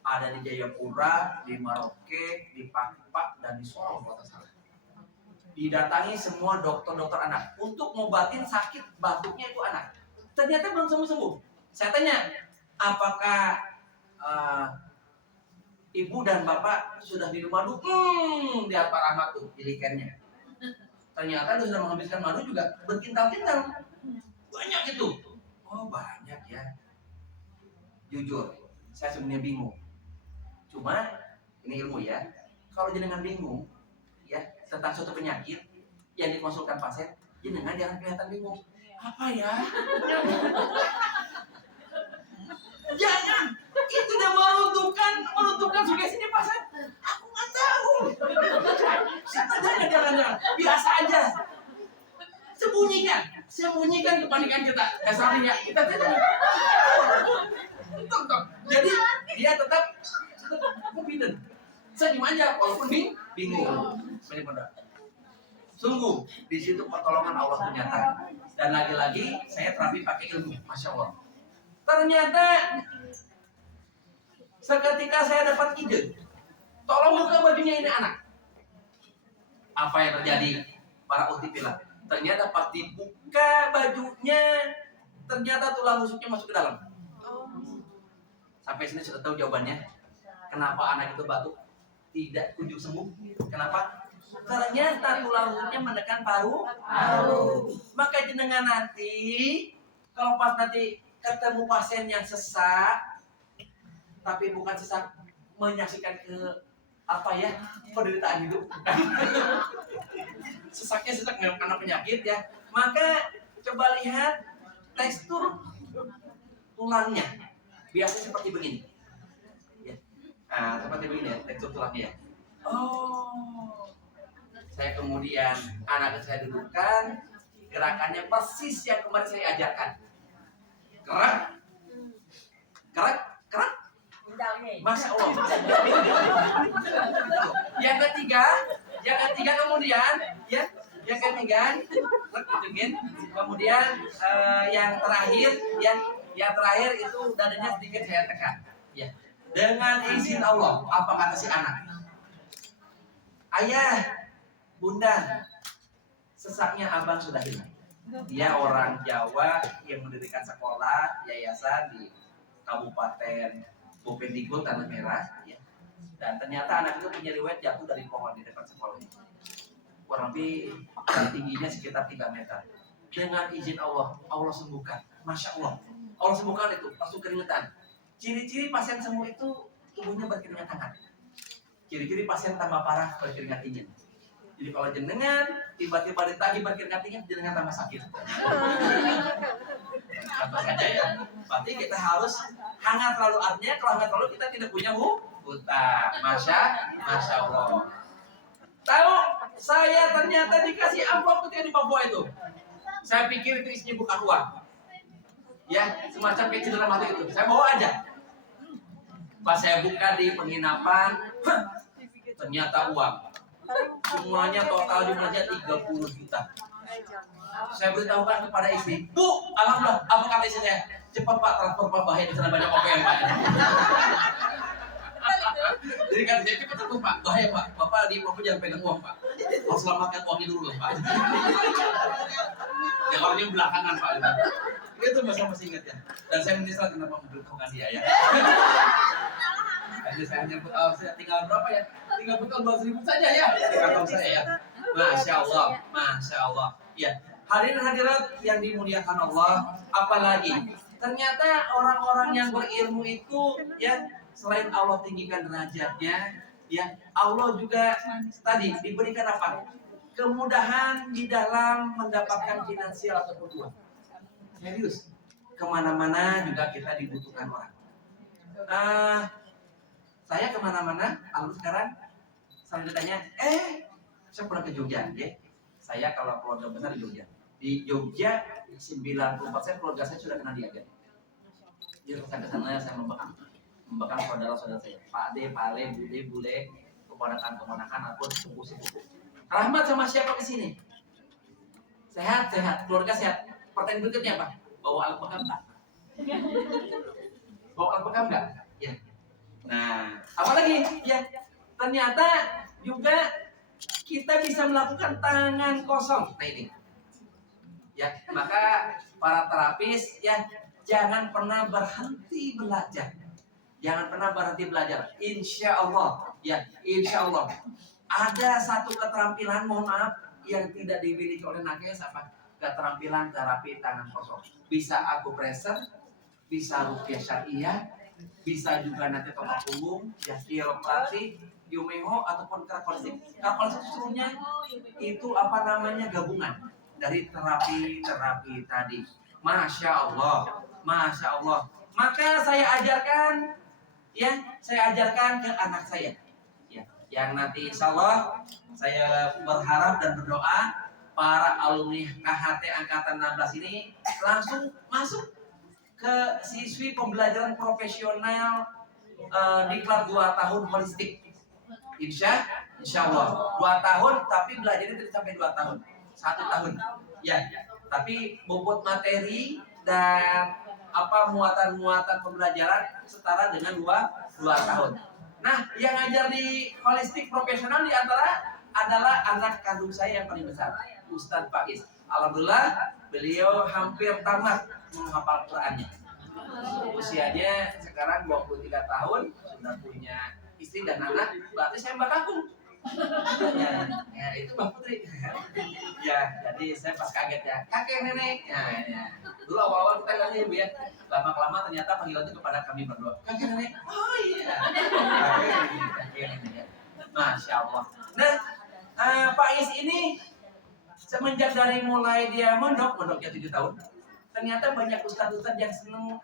Ada di Jayapura, di Merauke, di Pakpak, dan di Sorong kalau tak salah. Didatangi semua dokter-dokter anak untuk ngobatin sakit batuknya itu anak. Ternyata belum sembuh-sembuh. Saya tanya, apakah ibu dan bapak sudah minum madu? Dia Pak Rahmat tuh pilihannya. Ternyata dia sudah menghabiskan madu juga berkintal-kintal. Banyak itu. Oh banyak ya. Jujur, saya sebenarnya bingung. Cuma ini ilmu ya. Kalau jenengan bingung, ya tentang suatu penyakit yang dikonsulkan pasien, jenengan jangan kelihatan bingung. Apa ya? Jangan. Itu udah meruntuhkan sugesti pasien. Aku nggak tahu. Jangan. Biasa aja. Sembunyikan kepanikan kita. Asalnya kita tidak. Jadi dia tetap confident. Senyum aja walaupun bingung. Sungguh di situ pertolongan Allah ternyata. Dan lagi-lagi saya terapi pakai ilmu, masya Allah. Ternyata seketika saya dapat ide, tolong buka bajunya ini anak. Apa yang terjadi? Para utipilah. Ternyata pas dibuka bajunya, ternyata tulang rusuknya masuk ke dalam. Sampai sini sudah tahu jawabannya. Kenapa anak itu batuk tidak kunjung sembuh? Kenapa? Ternyata tulang rusuknya menekan paru. Maka jenengan nanti kalau pas nanti ketemu pasien yang sesak, tapi bukan sesak menyaksikan ke apa ya penderitaan hidup. Sesaknya sesak karena penyakit ya. Maka coba lihat tekstur tulangnya. Biasanya seperti begini. Ya. Nah, seperti begini ya tekstur tulangnya. Oh. Saya kemudian anak saya dudukkan, gerakannya persis yang kemarin saya ajarkan. Gerak. Masya Allah. Yang ketiga kemudian, ya, yang ketiga, kemudian yang terakhir itu dadanya sedikit saya tekan. Ya. Dengan izin Allah, apa kata si anak? Ayah, Bunda, sesaknya abang sudah hilang. Dia orang Jawa yang mendirikan sekolah yayasan di Kabupaten Bovendigul Tanah Merah, ya. Dan ternyata anak itu punya riwayat jatuh dari pohon di depan sekolah ini. Kurang lebih tingginya sekitar 3 meter. Dengan izin Allah, Allah sembuhkan. Masya Allah, Allah sembuhkan itu, langsung keringetan. Ciri-ciri pasien sembuh itu tubuhnya berkeringat hangat. Ciri-ciri pasien tambah parah berkeringat dingin. Jadi kalau jenengan tiba-tiba ditagih berkeringat dingin, jenengan tambah sakit. Contoh saja ya. Berarti kita harus hangat terlalu, artinya kalau hangat terlalu kita tidak punya hutang. Masya Allah. Tahu, saya ternyata dikasih amplop ketika di Papua itu. Saya pikir itu isinya bukan uang. Ya, semacam kayak cedera mati itu. Saya bawa aja. Pas saya buka di penginapan, ternyata uang. Semuanya total jumlahnya 30 juta. Saya beritahukan kepada istri, Bu, alhamdulillah, apa kata istri saya? Cepat Pak, transfer Pak, bahaya di sana banyak OPM Pak. Jadi kan saya cepat transfer Pak, bahaya Pak. Bapak di Papua jangan pegang uang Pak. Harus selamatkan uangnya dulu lah Pak. Ya kalau ini belakangan Pak. Itu masih ingat ya. Dan saya menyesal kenapa memberitahukan dia ya. Jadi saya nyebut, saya tinggal berapa ya? Tinggal betul 200.000 saja ya di kantong saya ya. Masya Allah. Ya, hadirin hadirat yang dimuliakan Allah. Apalagi ternyata orang-orang yang berilmu itu ya selain Allah tinggikan derajatnya, ya Allah juga tadi diberikan apa? Kemudahan di dalam mendapatkan finansial ataupun uang. Serius, kemana-mana juga kita dibutuhkan orang. Saya kemana-mana, lalu sekarang sambil ditanya, saya pernah ke Jogja, ya. Saya kalau keluarga besar di Jogja. Di Jogja 90% keluarga saya sudah kenal dia. Jadi saya ke sana saya membekam saudara-saudara saya, Pak De, Pak Le, Bude, Bule, keponakan-keponakan ataupun sepupu-sepupu. Rahmat sama siapa ke sini? Sehat, keluarga sehat. Pertanyaan berikutnya Pak, bawa alat bekam Pak. Bawa Al-Bekam enggak? Ya. Nah, apalagi? Ya, ternyata juga kita bisa melakukan tangan kosong. Nah ini. Ya, maka para terapis ya jangan pernah berhenti belajar. Jangan pernah berhenti belajar. Insya Allah, ya, insya Allah. Ada satu keterampilan, mohon maaf, yang tidak dimiliki oleh nakes apa? Keterampilan terapi tangan kosong. Bisa akupressure, bisa rupiah syariah, bisa juga nanti tolak punggung, ya, kiropraktik, Yumeho ataupun Karakolistik. Karakolistik seluruhnya itu apa namanya gabungan dari terapi-terapi tadi. Masya Allah, masya Allah. Maka saya ajarkan, ya, saya ajarkan ke anak saya, ya, yang nanti insya Allah saya berharap dan berdoa para alumni KHT angkatan 16 ini langsung masuk ke siswi pembelajaran profesional diklat 2 tahun holistik. Insya Allah 2 tahun, tapi belajarnya tidak sampai 2 tahun, 1 tahun. Ya, tapi bobot materi dan apa muatan-muatan pembelajaran setara dengan 2 tahun. Nah, yang ngajar di holistik profesional di antara adalah anak kandung saya yang paling besar, Ustadz Faiz. Alhamdulillah beliau hampir tamat menghafal Qurannya. Usianya sekarang 23 tahun, sudah punya istri dan anak. Berarti saya Mbak Kakung. Ya, itu Mbak Putri. Ya, jadi saya pas kaget ya, kakek nenek. Ya. Dulu awal-awal kita nggak ibu ya, lama-lama ternyata panggilan itu kepada kami berdua. Kakek nenek, oh iya. Kakek nenek ya. Masya Allah. Nah, Pak Is ini semenjak dari mulai dia mondoknya 7 tahun, ternyata banyak ustadz-ustadz yang senang,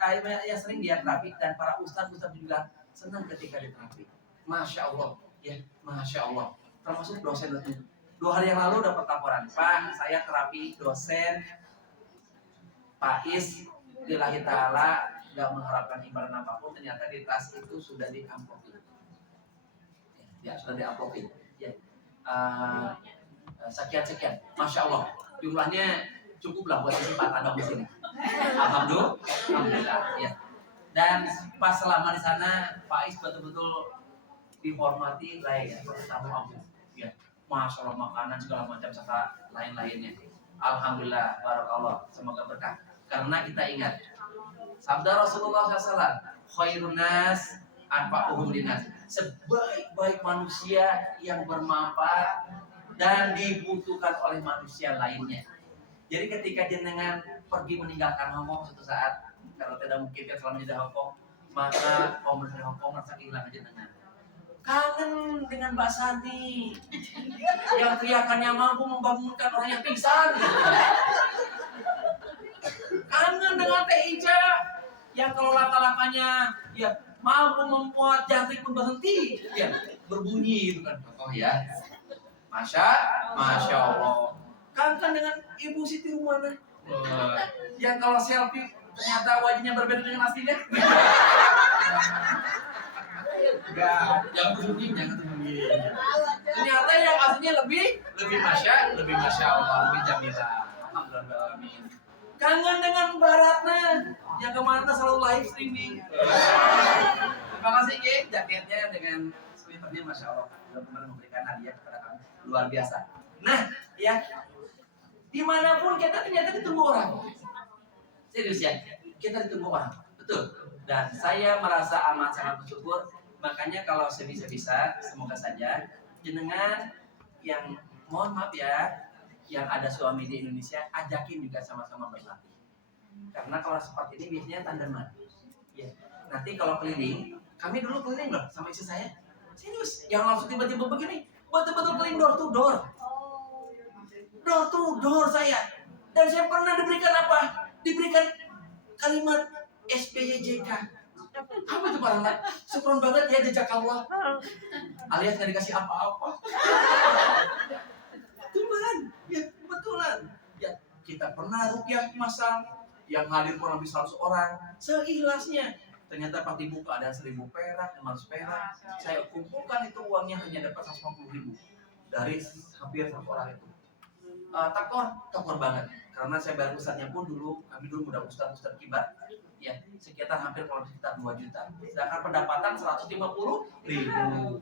yang sering dia terapi, dan para ustadz-ustadz juga senang ketika diterapi. Masya Allah, ya, masya Allah. Termasuk dosen itu. 2 hari yang lalu dapat laporan, Pak, saya terapi dosen Pak Is, lillahi ta'ala, gak mengharapkan imbalan apapun, ternyata di tas itu sudah diamplokin. Ya, sudah diamplokin. Ya. Sekian, masya Allah, jumlahnya cukup lah buat isi 4 ada di sini. Alhamdulillah, ya. Dan pas selama di sana, Pak Is betul-betul dihormati layak tamu ampun. Ya, masya Allah, makanan segala macam serta lain-lainnya. Alhamdulillah, barakallah, semoga berkah. Karena kita ingat sabda Rasulullah SAW, khairun nas anfa'uhum linnas. Sebaik-baik manusia yang bermanfaat dan dibutuhkan oleh manusia lainnya. Jadi ketika jenengan pergi meninggalkan Hongkong suatu saat, kalau tidak mungkin kan selama di Hongkong, maka komunitas Hongkong merasa kehilangan jenengan. Kangen dengan Mbak Santi yang teriakannya mampu membangunkan orang yang pingsan. Kangen dengan Teh Ica yang kalau langkah-langkahnya ya mampu membuat jangkrik pun berhenti, ya berbunyi itu kan. Oh ya, masya Allah. Kangen dengan Ibu Siti Rumana yang kalau selfie ternyata wajahnya berbeda dengan aslinya. Jangan tersembunyi. Ternyata yang aslinya lebih masya Allah, lebih jamilah. Alhamdulillah. Kangen dengan Mbak Ratna yang kemana selalu live streaming. Terima kasih Ki, jaketnya dengan sweaternya masya Allah. Benar-benar memberikan hadiah kepada kami luar biasa. Nah, ya, dimanapun kita ternyata ditunggu orang. Serius ya, kita ditunggu orang, betul. Dan saya merasa amat sangat bersyukur. Makanya kalau sebisa-bisa, semoga saja jenengan yang mohon maaf ya, yang ada suami di Indonesia, ajakin juga sama-sama berlatih. Karena kalau seperti ini biasanya tandeman. Ya. Nanti kalau keliling, kami dulu keliling loh sama istri saya. Serius, yang langsung tiba-tiba begini, betul-betul keliling door to door. Door to door saya. Dan saya pernah diberikan apa? Diberikan kalimat SPYJK. Apa itu Pak Rahmat? Syukron banget ya jejak Allah. Alias gak dikasih apa-apa. Betulan, ya betulan. Ya, kita pernah rupiah masal yang hadir kurang lebih 100 orang, seikhlasnya. Ternyata pas dibuka ada 1.000 perak, 500 perak. Saya kumpulkan itu uangnya hanya dapat 150.000 dari hampir 100 orang itu. Takor banget. Karena saya bayar ustadznya pun dulu, kami dulu muda ustadz kibar. ya sekitar hampir kalau sekitar 2 juta. Sedangkan pendapatan 150.000.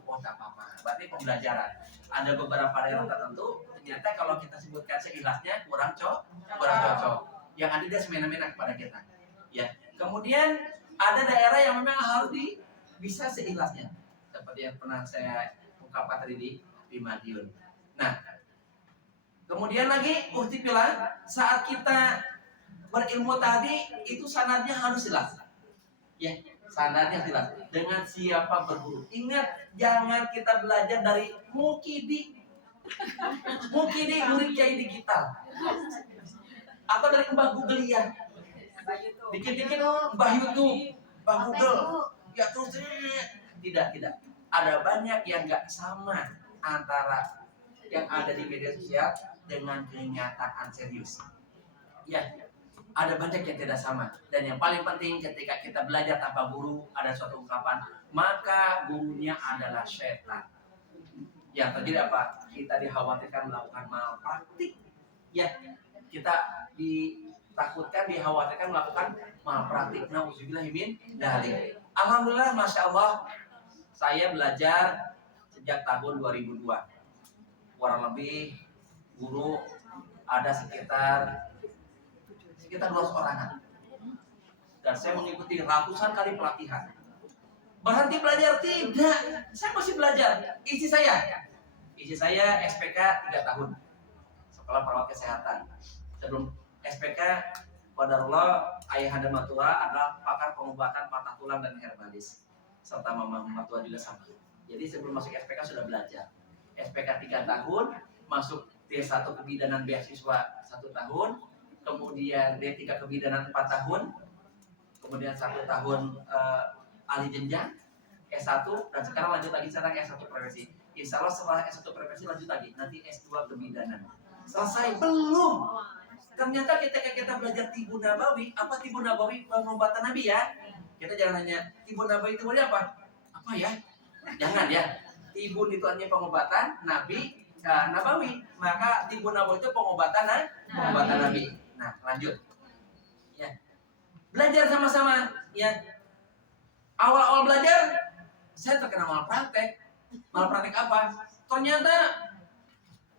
Oh tak apa-apa. Berarti pembelajaran. Ada beberapa daerah tertentu ternyata kalau kita sebutkan seikhlasnya kurang cocok. Yang ada dia semena-mena kepada kita. Ya. Kemudian ada daerah yang memang harus bisa seikhlasnya. Seperti yang pernah saya ungkapkan tadi di Madiun. Nah, kemudian lagi uktipilah saat kita berilmu tadi itu sanadnya harus jelas. Ya, sanadnya jelas. Dengan siapa berguru. Ingat, jangan kita belajar dari mukidi. Mukidi murid kiai digital. Atau dari Mbah Google-nya. Dikit-dikit Mbah YouTube, Mbah Google. Ya terus tidak. Ada banyak yang nggak sama antara yang ada di media sosial dengan kenyataan serius. Ya, ada banyak yang tidak sama. Dan yang paling penting ketika kita belajar tanpa guru, ada suatu ungkapan, maka gurunya adalah setan. Yang terjadi apa? Kita dikhawatirkan melakukan malpraktik. Ya, kita ditakutkan, dikhawatirkan melakukan malpraktik. Nauzubillah min dzalik. Alhamdulillah, masya Allah, saya belajar sejak tahun 2002. Kurang lebih guru ada sekitar 200 orangan. Dan saya mengikuti ratusan kali pelatihan. Berhenti belajar? Tidak. Saya masih belajar. Isi saya SPK 3 tahun. Sekolah Perawat Kesehatan. Sebelum SPK, qadarullah Ayahanda Matua adalah pakar pengobatan patah tulang dan herbalis. Serta Mama Matua juga sama. Jadi sebelum masuk SPK sudah belajar. SPK 3 tahun, masuk D1 kebidanan beasiswa 1 tahun, kemudian D3 kebidanan 4 tahun, kemudian 1 tahun ahli jenjang, S1, dan sekarang lanjut lagi sekarang S1 profesi. Insya Allah setelah S1 profesi lanjut lagi, nanti S2 kebidanan. Selesai? Belum. Ternyata ketika kita belajar Tibun Nabawi, apa Tibun Nabawi? Pengobatan Nabi ya. Kita jangan hanya Tibun Nabawi itu apa? Apa ya? Jangan ya. Tibun itu artinya pengobatan Nabi Nabawi. Maka Tibun Nabawi itu pengobatan Nabi. Nah, lanjut. Ya. Belajar sama-sama ya. Awal-awal belajar saya terkena malpraktek. Malpraktek apa? Ternyata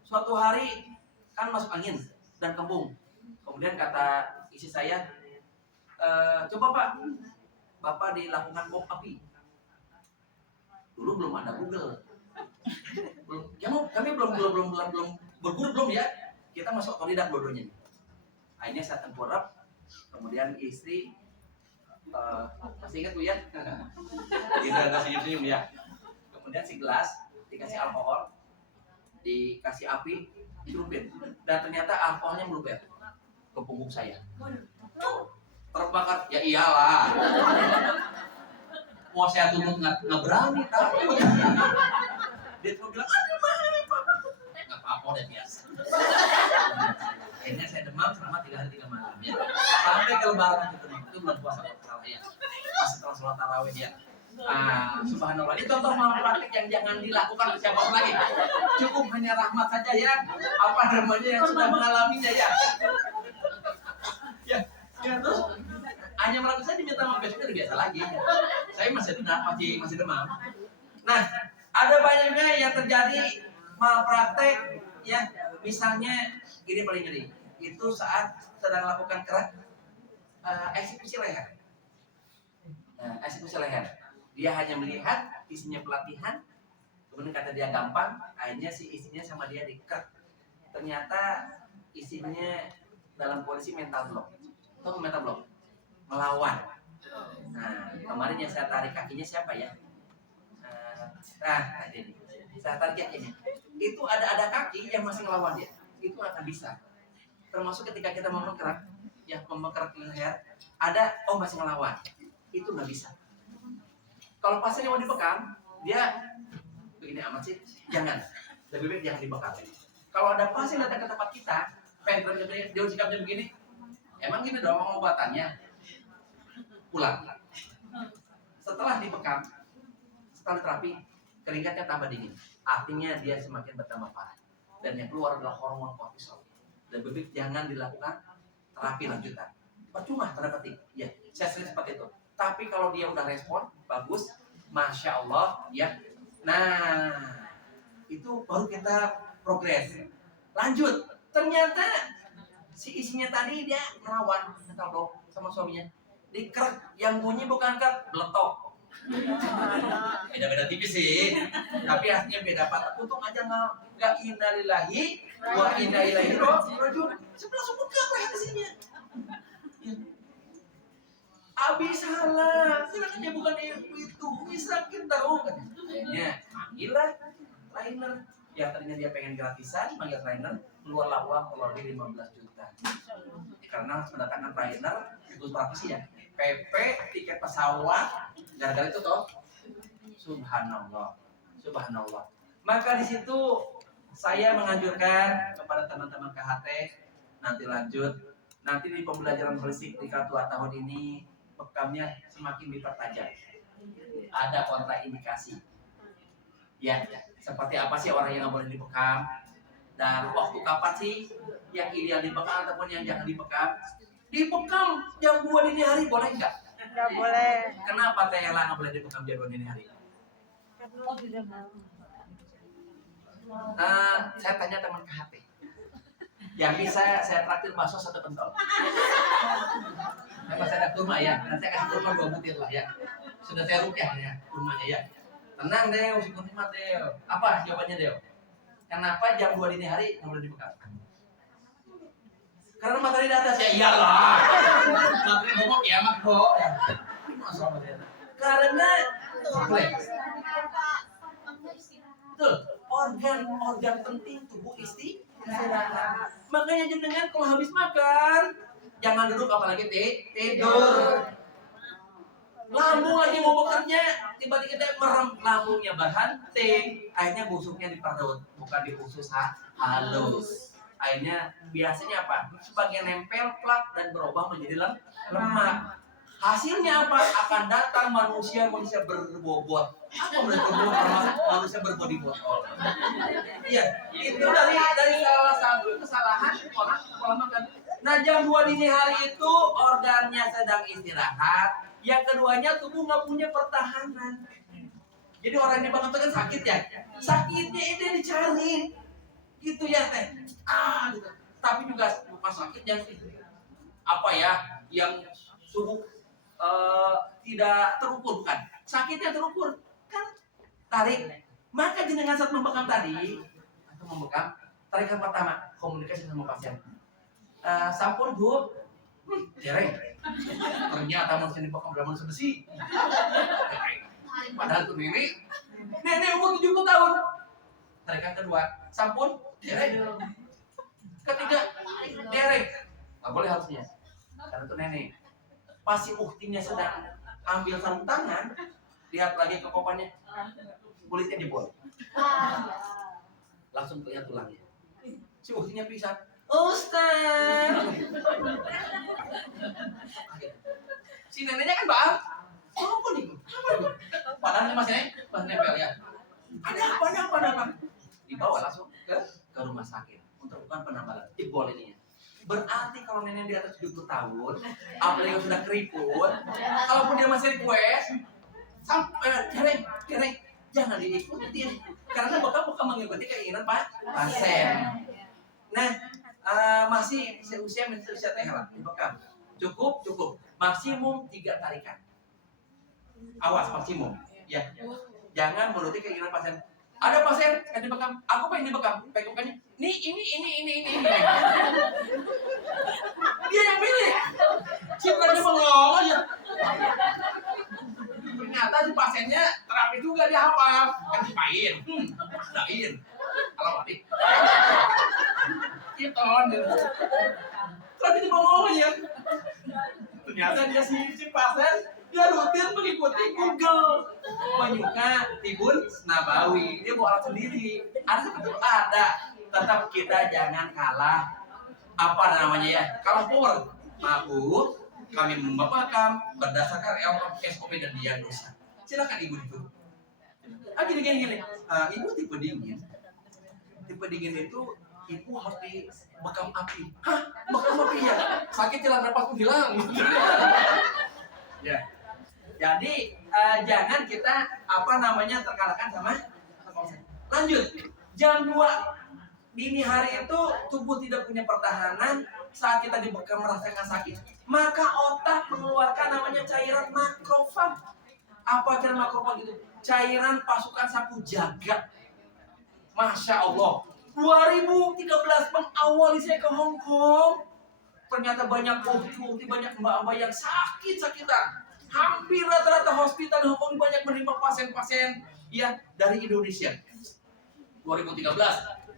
suatu hari kan masuk angin dan kembung. Kemudian kata istri saya, coba Pak, Bapak dilakukan bom api. Dulu belum ada Google. Kami belum berguru belum ya. Kita masuk otodidak dua-duanya. Akhirnya saya tengkurap. Kemudian istri masih ingat Bu ya? Tidak kasih senyum ya. Kemudian si gelas dikasih alkohol, dikasih api, dirubin. Dan ternyata alkoholnya meluber ke punggung saya. Terbakar, ya iyalah. Mau saya tuntut nggak berani, takut. Dia cuma bilang, aduh nggak apa-apa udah biasa. Akhirnya saya demam selama 3 hari 3 malam ya. Sampai ke lebaran itu bulan puasa kalau ya. Pas setelah sholat tarawih ya. Subhanallah, ini contoh malpraktik yang jangan dilakukan oleh siapapun lagi. Cukup hanya rahmat saja ya. Apa namanya yang sudah mengalaminya ya. Ya terus hanya melakukan saya diminta sama besoknya udah biasa lagi. Saya masih demam. Nah, ada banyaknya yang terjadi malpraktek ya. Misalnya ini paling ngeri. Itu saat sedang melakukan eksekusi leher. Eksekusi leher. Dia hanya melihat isinya pelatihan, kemudian kata dia gampang, akhirnya si isinya sama dia diker. Ternyata isinya dalam kondisi mental block. Atau mental block, melawan. Nah, kemarin yang saya tarik kakinya siapa ya? Ini. Saya tarik kakinya. Itu ada kaki yang masih melawan dia. Itu akan bisa. Termasuk ketika kita memengkerak, ya memengkerak leher, ada masih ngelawan. Itu nggak bisa. Kalau pasien yang mau dibekam, dia begini amat sih, jangan. Lebih baik jangan dibekam. Kalau ada pasien datang ke tempat kita, pengen dia sikapnya begini, emang gini dong pengobatannya, pulang. Setelah dibekam, setelah terapi, keringatnya tambah dingin. Artinya dia semakin bertambah parah. Dan yang keluar adalah hormon kortisol. Lebih baik jangan dilakukan terapi lanjutan. percuma tanda petik. Ya, saya sering seperti itu. Tapi kalau dia udah respon bagus, masya Allah, ya. Nah, itu baru kita progres. Lanjut. Ternyata si isinya tadi dia ngelawan, tahu sama suaminya. Dikrek, yang bunyi bukan krek, beletok. Beda-beda tipis sih, tapi artinya beda patah. Untung aja nggak innalillahi wa inna ilaihi rajiun. Sebelah sumber lah isinya. Abi salah, silakan bukan itu, bisa kita tahu kan? Ya, panggillah trainer. Yang tadinya dia pengen gratisan, panggil trainer, keluarlah uang kurang lebih 15 juta. Karena harus mendatangkan trainer, itu praktisi ya. PP, tiket pesawat, gara-gara itu toh. Subhanallah, subhanallah. Maka di situ saya menganjurkan kepada teman-teman KHT nanti lanjut, nanti di pembelajaran berisik di K2 tahun ini bekamnya semakin dipertajam. Ada kontraindikasi. Ya, seperti apa sih orang yang nggak boleh dibekam? Dan waktu kapan sih yang ideal dibekam ataupun yang jangan dibekam? Dibekam jam 2 dini hari boleh nggak? Nggak boleh. Kenapa Teh Ella nggak boleh dibekam jam 2 dini hari? Saya tanya teman KHT. Yang bisa saya traktir bakso 1 pentol. Kalau saya ada kurma ya, nanti saya kasih kurma 2 butir lah ya. Sudah saya rukyah ya kurmanya ya. Tenang Deo, si nikmat Deo. Apa jawabannya Deo? Kenapa jam 2 dini hari nggak boleh dibekam? Karena matahari di atas ya, iyalah. Matahari bobok ya, mak kok. Karena betul, organ penting tubuh istirahat. Makanya jenengan kalau habis makan jangan duduk apalagi tidur. Lambung lagi mau bekerja, tiba-tiba merem, lambungnya berhenti, akhirnya busuknya di perut, bukan di usus halus. Akhirnya biasanya apa? Sebagian nempel, plak dan berubah menjadi lemak. Hasilnya apa? Akan datang manusia berbobot. Apa berarti manusia berbodi botol? Iya, itu dari salah satu kesalahan orang pola makan. Nah, jam 2 dini hari itu organnya sedang istirahat. Yang keduanya tubuh nggak punya pertahanan. Jadi orang yang banget kan sakit ya. Sakitnya itu dicari. Gitu ya Teh. Gitu. Tapi juga pas sakit yang apa ya? Yang subuh tidak terukur bukan, sakitnya terukur kan, tarik. Maka jenengan saat membekam tadi atau membekam, tarikan pertama komunikasi sama pasien. Sampun Bu, jereng. Ternyata manusia dibekam dalam manusia besi. Padahal tuh nenek umur 70 tahun. Tarikan kedua, sampun, jereng. Ketiga, derek. Nggak boleh harusnya, karena itu nenek. Pasti uktinya sedang ambil sarung tangan, lihat lagi ke kopannya, kulitnya jebol, langsung kelihatan tulangnya. Si uktinya pisah, Ustaz. Si neneknya kan bang, apa nih? Padahal masih nempel ya. Ada apa? Dibawa langsung ke rumah sakit untuk bukan penambalan, jebol ininya. Berarti kalau nenek di atas 70 tahun, apalagi yang sudah keriput, kalaupun dia masih request, sampai dereng, jangan diikutin, karena bukan mengikuti keinginan pasien. Nah, masih usia Teh Ella dibekam, cukup, maksimum 3 tarikan. Awas maksimum, ya, jangan menuruti keinginan pasien. Ada pasien yang dibekam, aku pengen dibekam, pekokannya, ini. Dia yang pilih, cipranya bengong aja. Ternyata si pasiennya terapi juga, dia hafal, kan dipain, dain, kalau mati, kiton, terapi di bengong aja. Ternyata dia si pasien, dia rutin mengikuti Google menyuka Tibun Nabawi. Dia buat sendiri. Ada seperti itu ada. Tetap kita jangan kalah. Apa namanya ya? Kalah power. Maaf, kami membekam berdasarkan SOP dan diagnosa. Silakan ibu itu. Gini. Ibu tipe dingin. Tipe dingin itu ibu harus dibekam api. Hah? Bekam apa ya? Sakit hilang nafas pun hilang. Ya. Jadi jangan kita terkalahkan sama omset. Lanjut. Jam 2 dini hari itu tubuh tidak punya pertahanan, saat kita dibekam merasakan sakit, maka otak mengeluarkan namanya cairan makrofag. Apa cairan makrofag itu? Cairan pasukan sapu jagat. Masya Allah. 2013 mengawali saya ke Hong Kong, ternyata banyak bukti, banyak mbak-mbak yang sakit-sakitan. Hampir rata-rata hospital di Hong Kong banyak menerima pasien-pasien ya dari Indonesia. 2013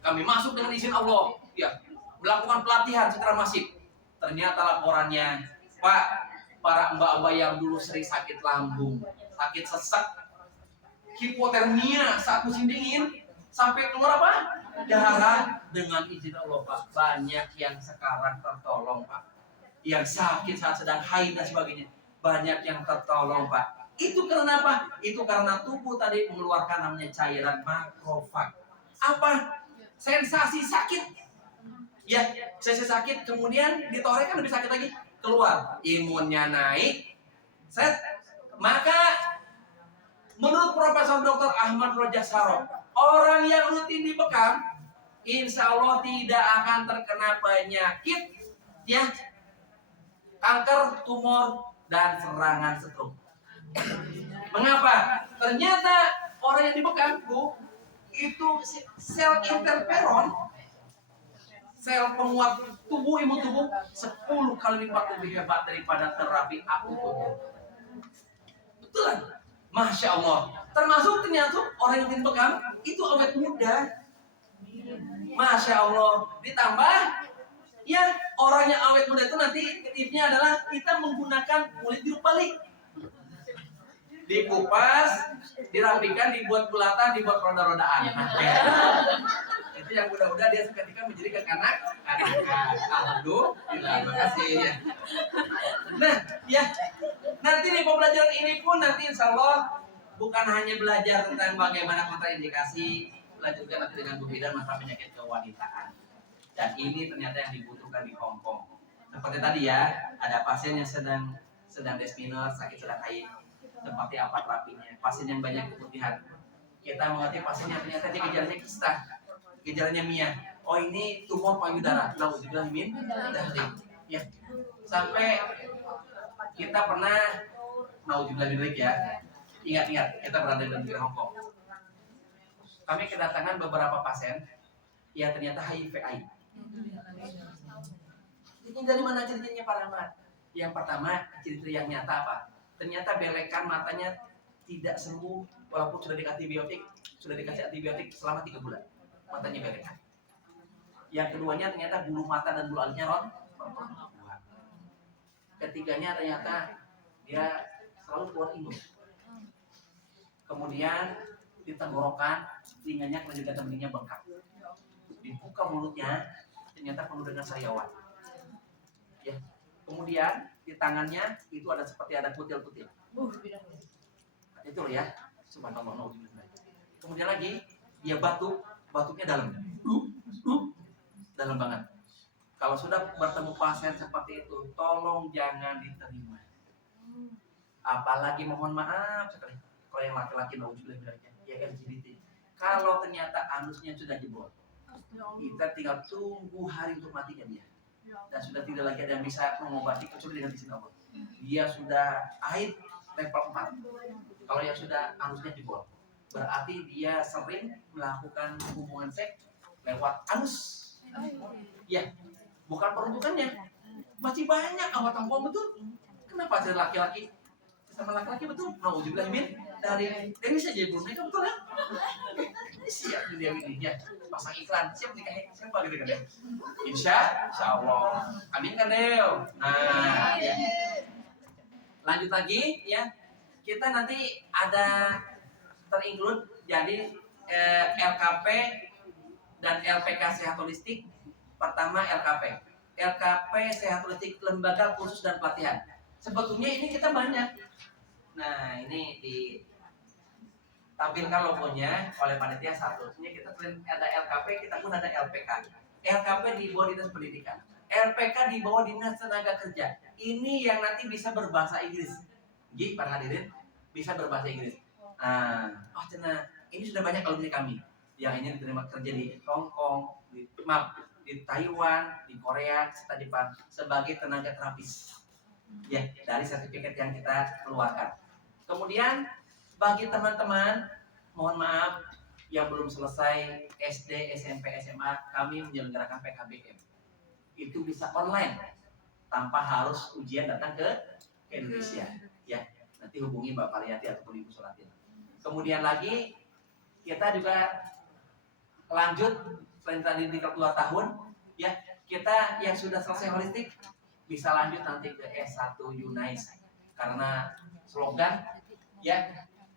kami masuk dengan izin Allah, ya, melakukan pelatihan secara masif. Ternyata laporannya, Pak, para mbak-mbak yang dulu sering sakit lambung, sakit sesak, hipotermia saat musim dingin, sampai keluar apa? Darah. Dengan izin Allah, Pak, banyak yang sekarang tertolong, Pak. Yang sakit saat sedang haid dan sebagainya, banyak yang tertolong, Pak. Itu karena apa? Itu karena tubuh tadi mengeluarkan namanya cairan makrofag. Apa? Sensasi sakit. Ya, sensasi sakit, kemudian ditorek kan lebih sakit lagi. Keluar, imunnya naik. Set. Maka menurut Profesor Dr. Ahmad Rojasaro, orang yang rutin dibekam, insya Allah tidak akan terkena penyakit, ya, kanker, tumor, dan serangan stroke. Mengapa? Ternyata orang yang dibekam, Bu, itu sel interferon, sel penguat tubuh, imun tubuh 10 kali lipat lebih hebat daripada terapi akupunktur. Betul. Masya Allah. Termasuk ternyata orang yang dibekam itu awet muda. Masya Allah. Ditambah, ya, orang yang awet muda itu nanti tipsnya adalah kita menggunakan kulit jeruk balik. Dikupas, dirapikan, dibuat bulatan, dibuat roda-rodaan. Itu yang mudah-mudahan dia seketika menjadi anak. Alhamdulillah, terima kasih ya. Nah, ya, nanti di pembelajaran ini pun nanti insya Allah bukan hanya belajar tentang bagaimana kontraindikasi, belajar juga nanti dengan pembedahan masalah penyakit kewanitaan. Dan ini ternyata yang dibutuhkan di Hong Kong. Seperti tadi ya, ada pasien yang sedang desminor, sakit sedang haid. Seperti apa terapinya? Pasien yang banyak keputihan. Kita mengerti pasien yang ternyata dia gejalanya kista, gejalanya MIA. Oh, ini tumor payudara. Nauzubillah min dzalik. Ya. Sampai kita pernah nauzubillah min dzalik ya. Ingat, kita berada di negeri Hong Kong. Kami kedatangan beberapa pasien yang ternyata HIV/AIDS. Ini dari mana ciri-cirinya Pak Rahmat? Yang pertama, ciri-ciri yang nyata apa? Ternyata belekan matanya tidak sembuh walaupun sudah dikasih antibiotik selama 3 bulan. Matanya belekan. Yang keduanya ternyata bulu mata dan bulu alisnya rontok. Ketiganya ternyata dia selalu keluar ingus. Kemudian di tenggorokan, telinganya kelenjar beningnya bengkak. Dibuka mulutnya, ternyata penuh dengan sariawan. Ya. Kemudian di tangannya itu ada seperti ada kutil-kutil. Itu ya, subhanallah. Kemudian lagi dia batuknya dalam banget. Kalau sudah bertemu pasien seperti itu, tolong jangan diterima. Apalagi mohon maaf sekali, kalau yang laki-laki nauzubillah ya kan jiditin. Kalau ternyata anusnya sudah jebol, kita tinggal tunggu hari untuk matinya dia. Dan sudah tidak lagi ada yang bisa mengobati kecuali dengan izin Allah. Dia sudah haid level 4. Kalau yang sudah anusnya jebol, berarti dia sering melakukan hubungan seks lewat anus. Ya, bukan peruntukannya. Masih banyak awat tampon, betul. Kenapa ada laki-laki sama laki-laki, betul? Nauzubillah min dari saja belum nikah, betul ya? Siap dia ini ya, pasang iklan, siap nikah siapa gitu kan ya? Insya Allah, amin kan Deo. Nah, ya. Lanjut lagi ya, kita nanti ada terinclude jadi LKP dan LPK Sehat Holistik. Pertama LKP Sehat Holistik, lembaga khusus dan pelatihan. Sebetulnya ini kita banyak. Nah, ini ditampilkan logonya oleh panitia satu. Ini kita ada LKP, kita pun ada LPK. LKP di bawah Dinas Pendidikan, LPK di bawah Dinas Tenaga Kerja. Ini yang nanti bisa berbahasa Inggris. Jadi para hadirin bisa berbahasa Inggris. Cenah, ini sudah banyak alumni kami yang ingin diterima kerja di Hong Kong, di Taiwan, di Korea, serta Jepang sebagai tenaga terapis. Ya, dari sertifikat yang kita keluarkan. Kemudian bagi teman-teman, mohon maaf yang belum selesai SD, SMP, SMA, kami menyelenggarakan PKBM. Itu bisa online tanpa harus ujian datang ke Indonesia. Ya, nanti hubungi Mbak Pariati ataupun Ibu Solatin. Kemudian lagi kita juga lanjut selain tadi di 2 tahun, ya kita yang sudah selesai holistik bisa lanjut nanti ke S1 UNAIS karena slogan ya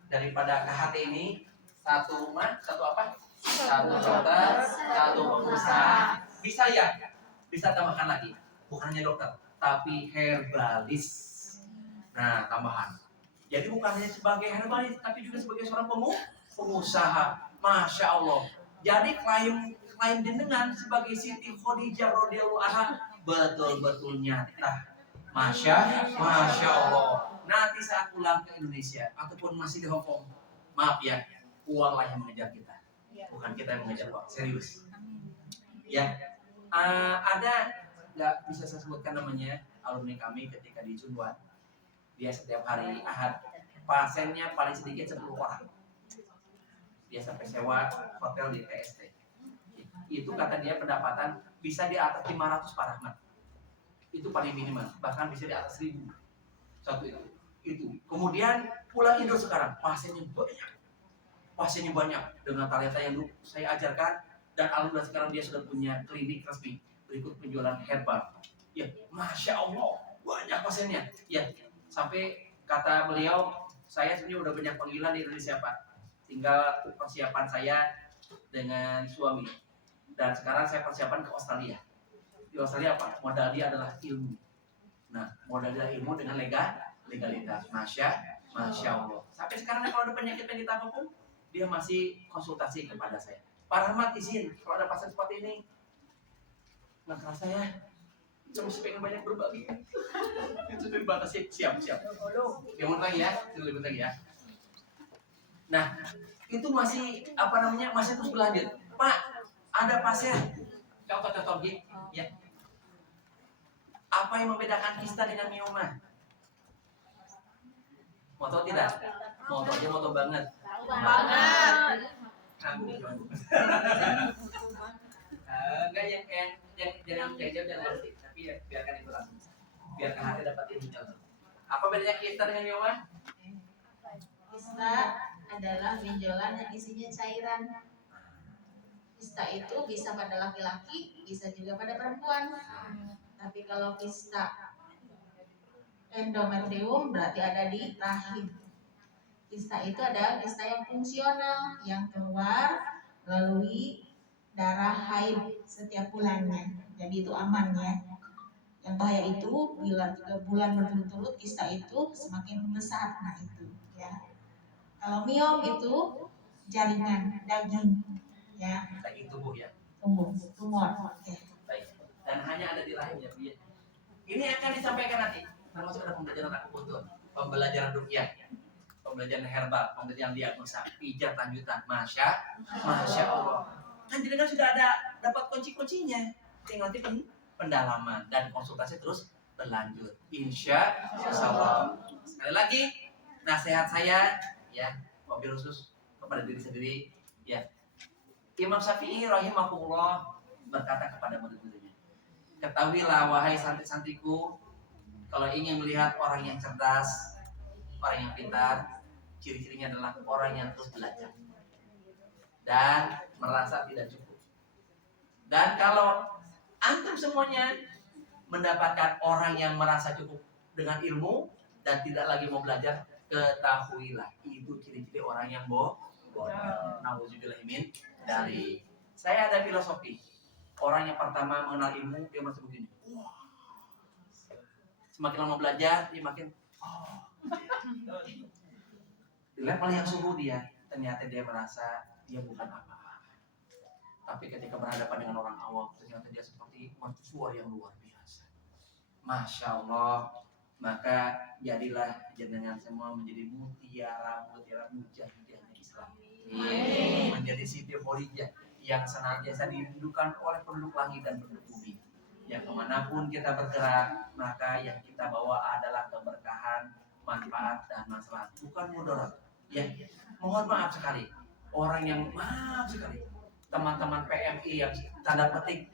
daripada KHT ini satu rumah, satu apa? Satu dokter, satu pengusaha. Bisa ya? Bisa tambahkan lagi, bukan hanya dokter, tapi herbalis. Nah, tambahan. Jadi bukan hanya sebagai herbalis, tapi juga sebagai seorang pengusaha. Masya Allah. Jadi klaim jenengan sebagai Siti Khadijah radhiyallahu anha betul-betul nyata. Masya Allah. Nanti saat pulang ke Indonesia ataupun masih di Hong Kong, maaf ya, uanglah yang mengejar kita, bukan kita yang mengejar uang. Serius. Ya. Ada nggak bisa saya sebutkan namanya alumni kami ketika di Junwan, dia setiap hari Ahad pasiennya paling sedikit 10 orang, dia sampai sewa hotel di TST. Itu kata dia pendapatan bisa di atas 500 Pak Rahmat, itu paling minimal, bahkan bisa di atas 1000 satu itu. Kemudian pulang Indo sekarang pasiennya banyak dengan talenta yang dulu saya ajarkan. Dan alhamdulillah sekarang dia sudah punya klinik resmi berikut penjualan herbal. Ya, Masya Allah, banyak pasiennya. Ya, sampai kata beliau, saya sebenarnya udah banyak panggilan di Indonesia Pak. Tinggal persiapan saya dengan suami. Dan sekarang saya persiapan ke Australia. Di Australia apa? Modal dia adalah ilmu. Nah, modal dia ilmu dengan legalitas. Masya Allah. Sampai sekarang kalau ada penyakit apapun, dia masih konsultasi kepada saya. Pak Rahmat izin, kalau ada pasien seperti ini, nggak kerasa ya, kita masih pengen banyak berbagi. Itu dibatasi, siap. Yang lagi ya, lebih lagi ya. Nah, itu masih masih terus berlanjut. Pak, ada pasien, contoh ya. Apa yang membedakan kista dengan mioma? Mau tahu tidak? Mau tahu banget. Enggak yang jangan ngerti, tapi ya biarkan itu langsung. Biarkan hati dapat ilmu contoh. Apa bedanya kista dengan mioma? Kista adalah benjolan yang isinya cairan. Kista itu bisa pada laki-laki, bisa juga pada perempuan. Tapi kalau kista endometrium berarti ada di rahim. Kista itu adalah kista yang fungsional, yang keluar melalui darah haid setiap bulannya. Jadi itu aman ya. Yang bahaya itu bila 3 bulan berturut-turut kista itu semakin membesar. Nah itu ya. Kalau miom itu jaringan daging ya. Daging tubuh ya. Tumor. Oke. Baik. Dan hanya ada di rahim ya, Bu. Ini akan disampaikan nanti. Termasuk ada pembelajaran akupuntur, pembelajaran ruqyah, pembelajaran herbal, pembelajaran diagnosa, pijat lanjutan. Masya Allah. Kan jadi kan sudah ada dapat kunci-kuncinya. Tinggal nanti pendalaman dan konsultasi terus berlanjut. Insya Allah. Sekali lagi nasihat saya ya, wabil khusus kepada diri sendiri ya. Imam Syafi'i rahimahullah berkata kepada murid-muridnya, ketahuilah wahai santri-santriku, kalau ingin melihat orang yang cerdas, orang yang pintar, ciri-cirinya adalah orang yang terus belajar dan merasa tidak cukup. Dan kalau antum semuanya mendapatkan orang yang merasa cukup dengan ilmu dan tidak lagi mau belajar, ketahuilah itu ciri-ciri orang yang bodoh. Nauzubillah min dari. Saya ada filosofi. Orang yang pertama mengenal ilmu dia merasa begini. Semakin lama belajar dia makin di level yang subuh dia ternyata dia merasa dia bukan apa-apa. Tapi ketika berhadapan dengan orang awam ternyata dia seperti mercusuar yang luar biasa. Masya Allah, maka jadilah jenengan semua menjadi mutiara mujahidahnya Islam. Menjadi Siti Khadijah yang senantiasa dirindukan oleh penduduk langit dan penduduk bumi. Yang kemanapun kita bergerak, maka yang kita bawa adalah keberkahan, manfaat dan maslahat, bukan mudarat. Ya, mohon maaf sekali, orang yang maaf sekali, teman-teman PMI yang tanda petik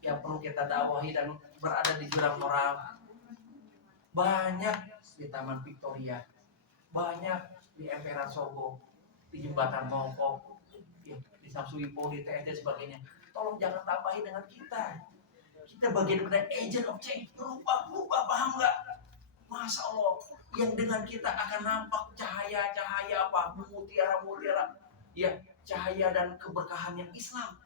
yang perlu kita dakwahi dan berada di jurang moral, banyak di Taman Victoria, banyak di Emperan Sogo, di Jembatan Mongkok, di Samsuipo, di TNT sebagainya. Tolong jangan tambahin dengan kita. Kita bagian dari agent of change, berubah, paham nggak? Masya Allah, yang dengan kita akan nampak cahaya-cahaya apa? Mutiara-mutiara, ya, cahaya dan keberkahannya Islam.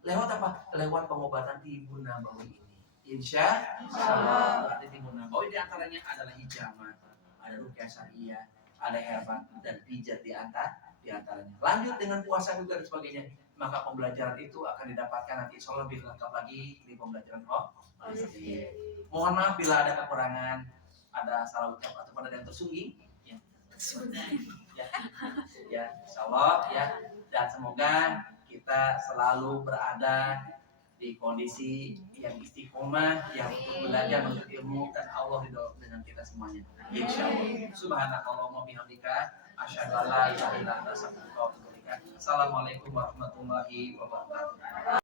Lewat apa? Lewat pengobatan Tibun Nabawi ini. Insya Allah. Berarti Tibun Nabawi diantaranya adalah hijamah, ada ruqyah syariah, ada herbat dan pijat diantaranya. Lanjut dengan puasa juga dan sebagainya. Maka pembelajaran itu akan didapatkan nanti insya Allah lebih lengkap lagi di pembelajaran Mohon maaf bila ada kekurangan, ada salah ucap atau pada yang tersungging, ya, insya Allah ya, dan semoga kita selalu berada di kondisi yang istiqomah, yang untuk belajar menuntut ilmu dan Allah ridho dengan kita semuanya. Insya Allah. Subhanakallahumma bihamdika, asyhadu an la ilaha illa anta, astaghfiruka wa atubu ilaik. Assalamualaikum warahmatullahi wabarakatuh.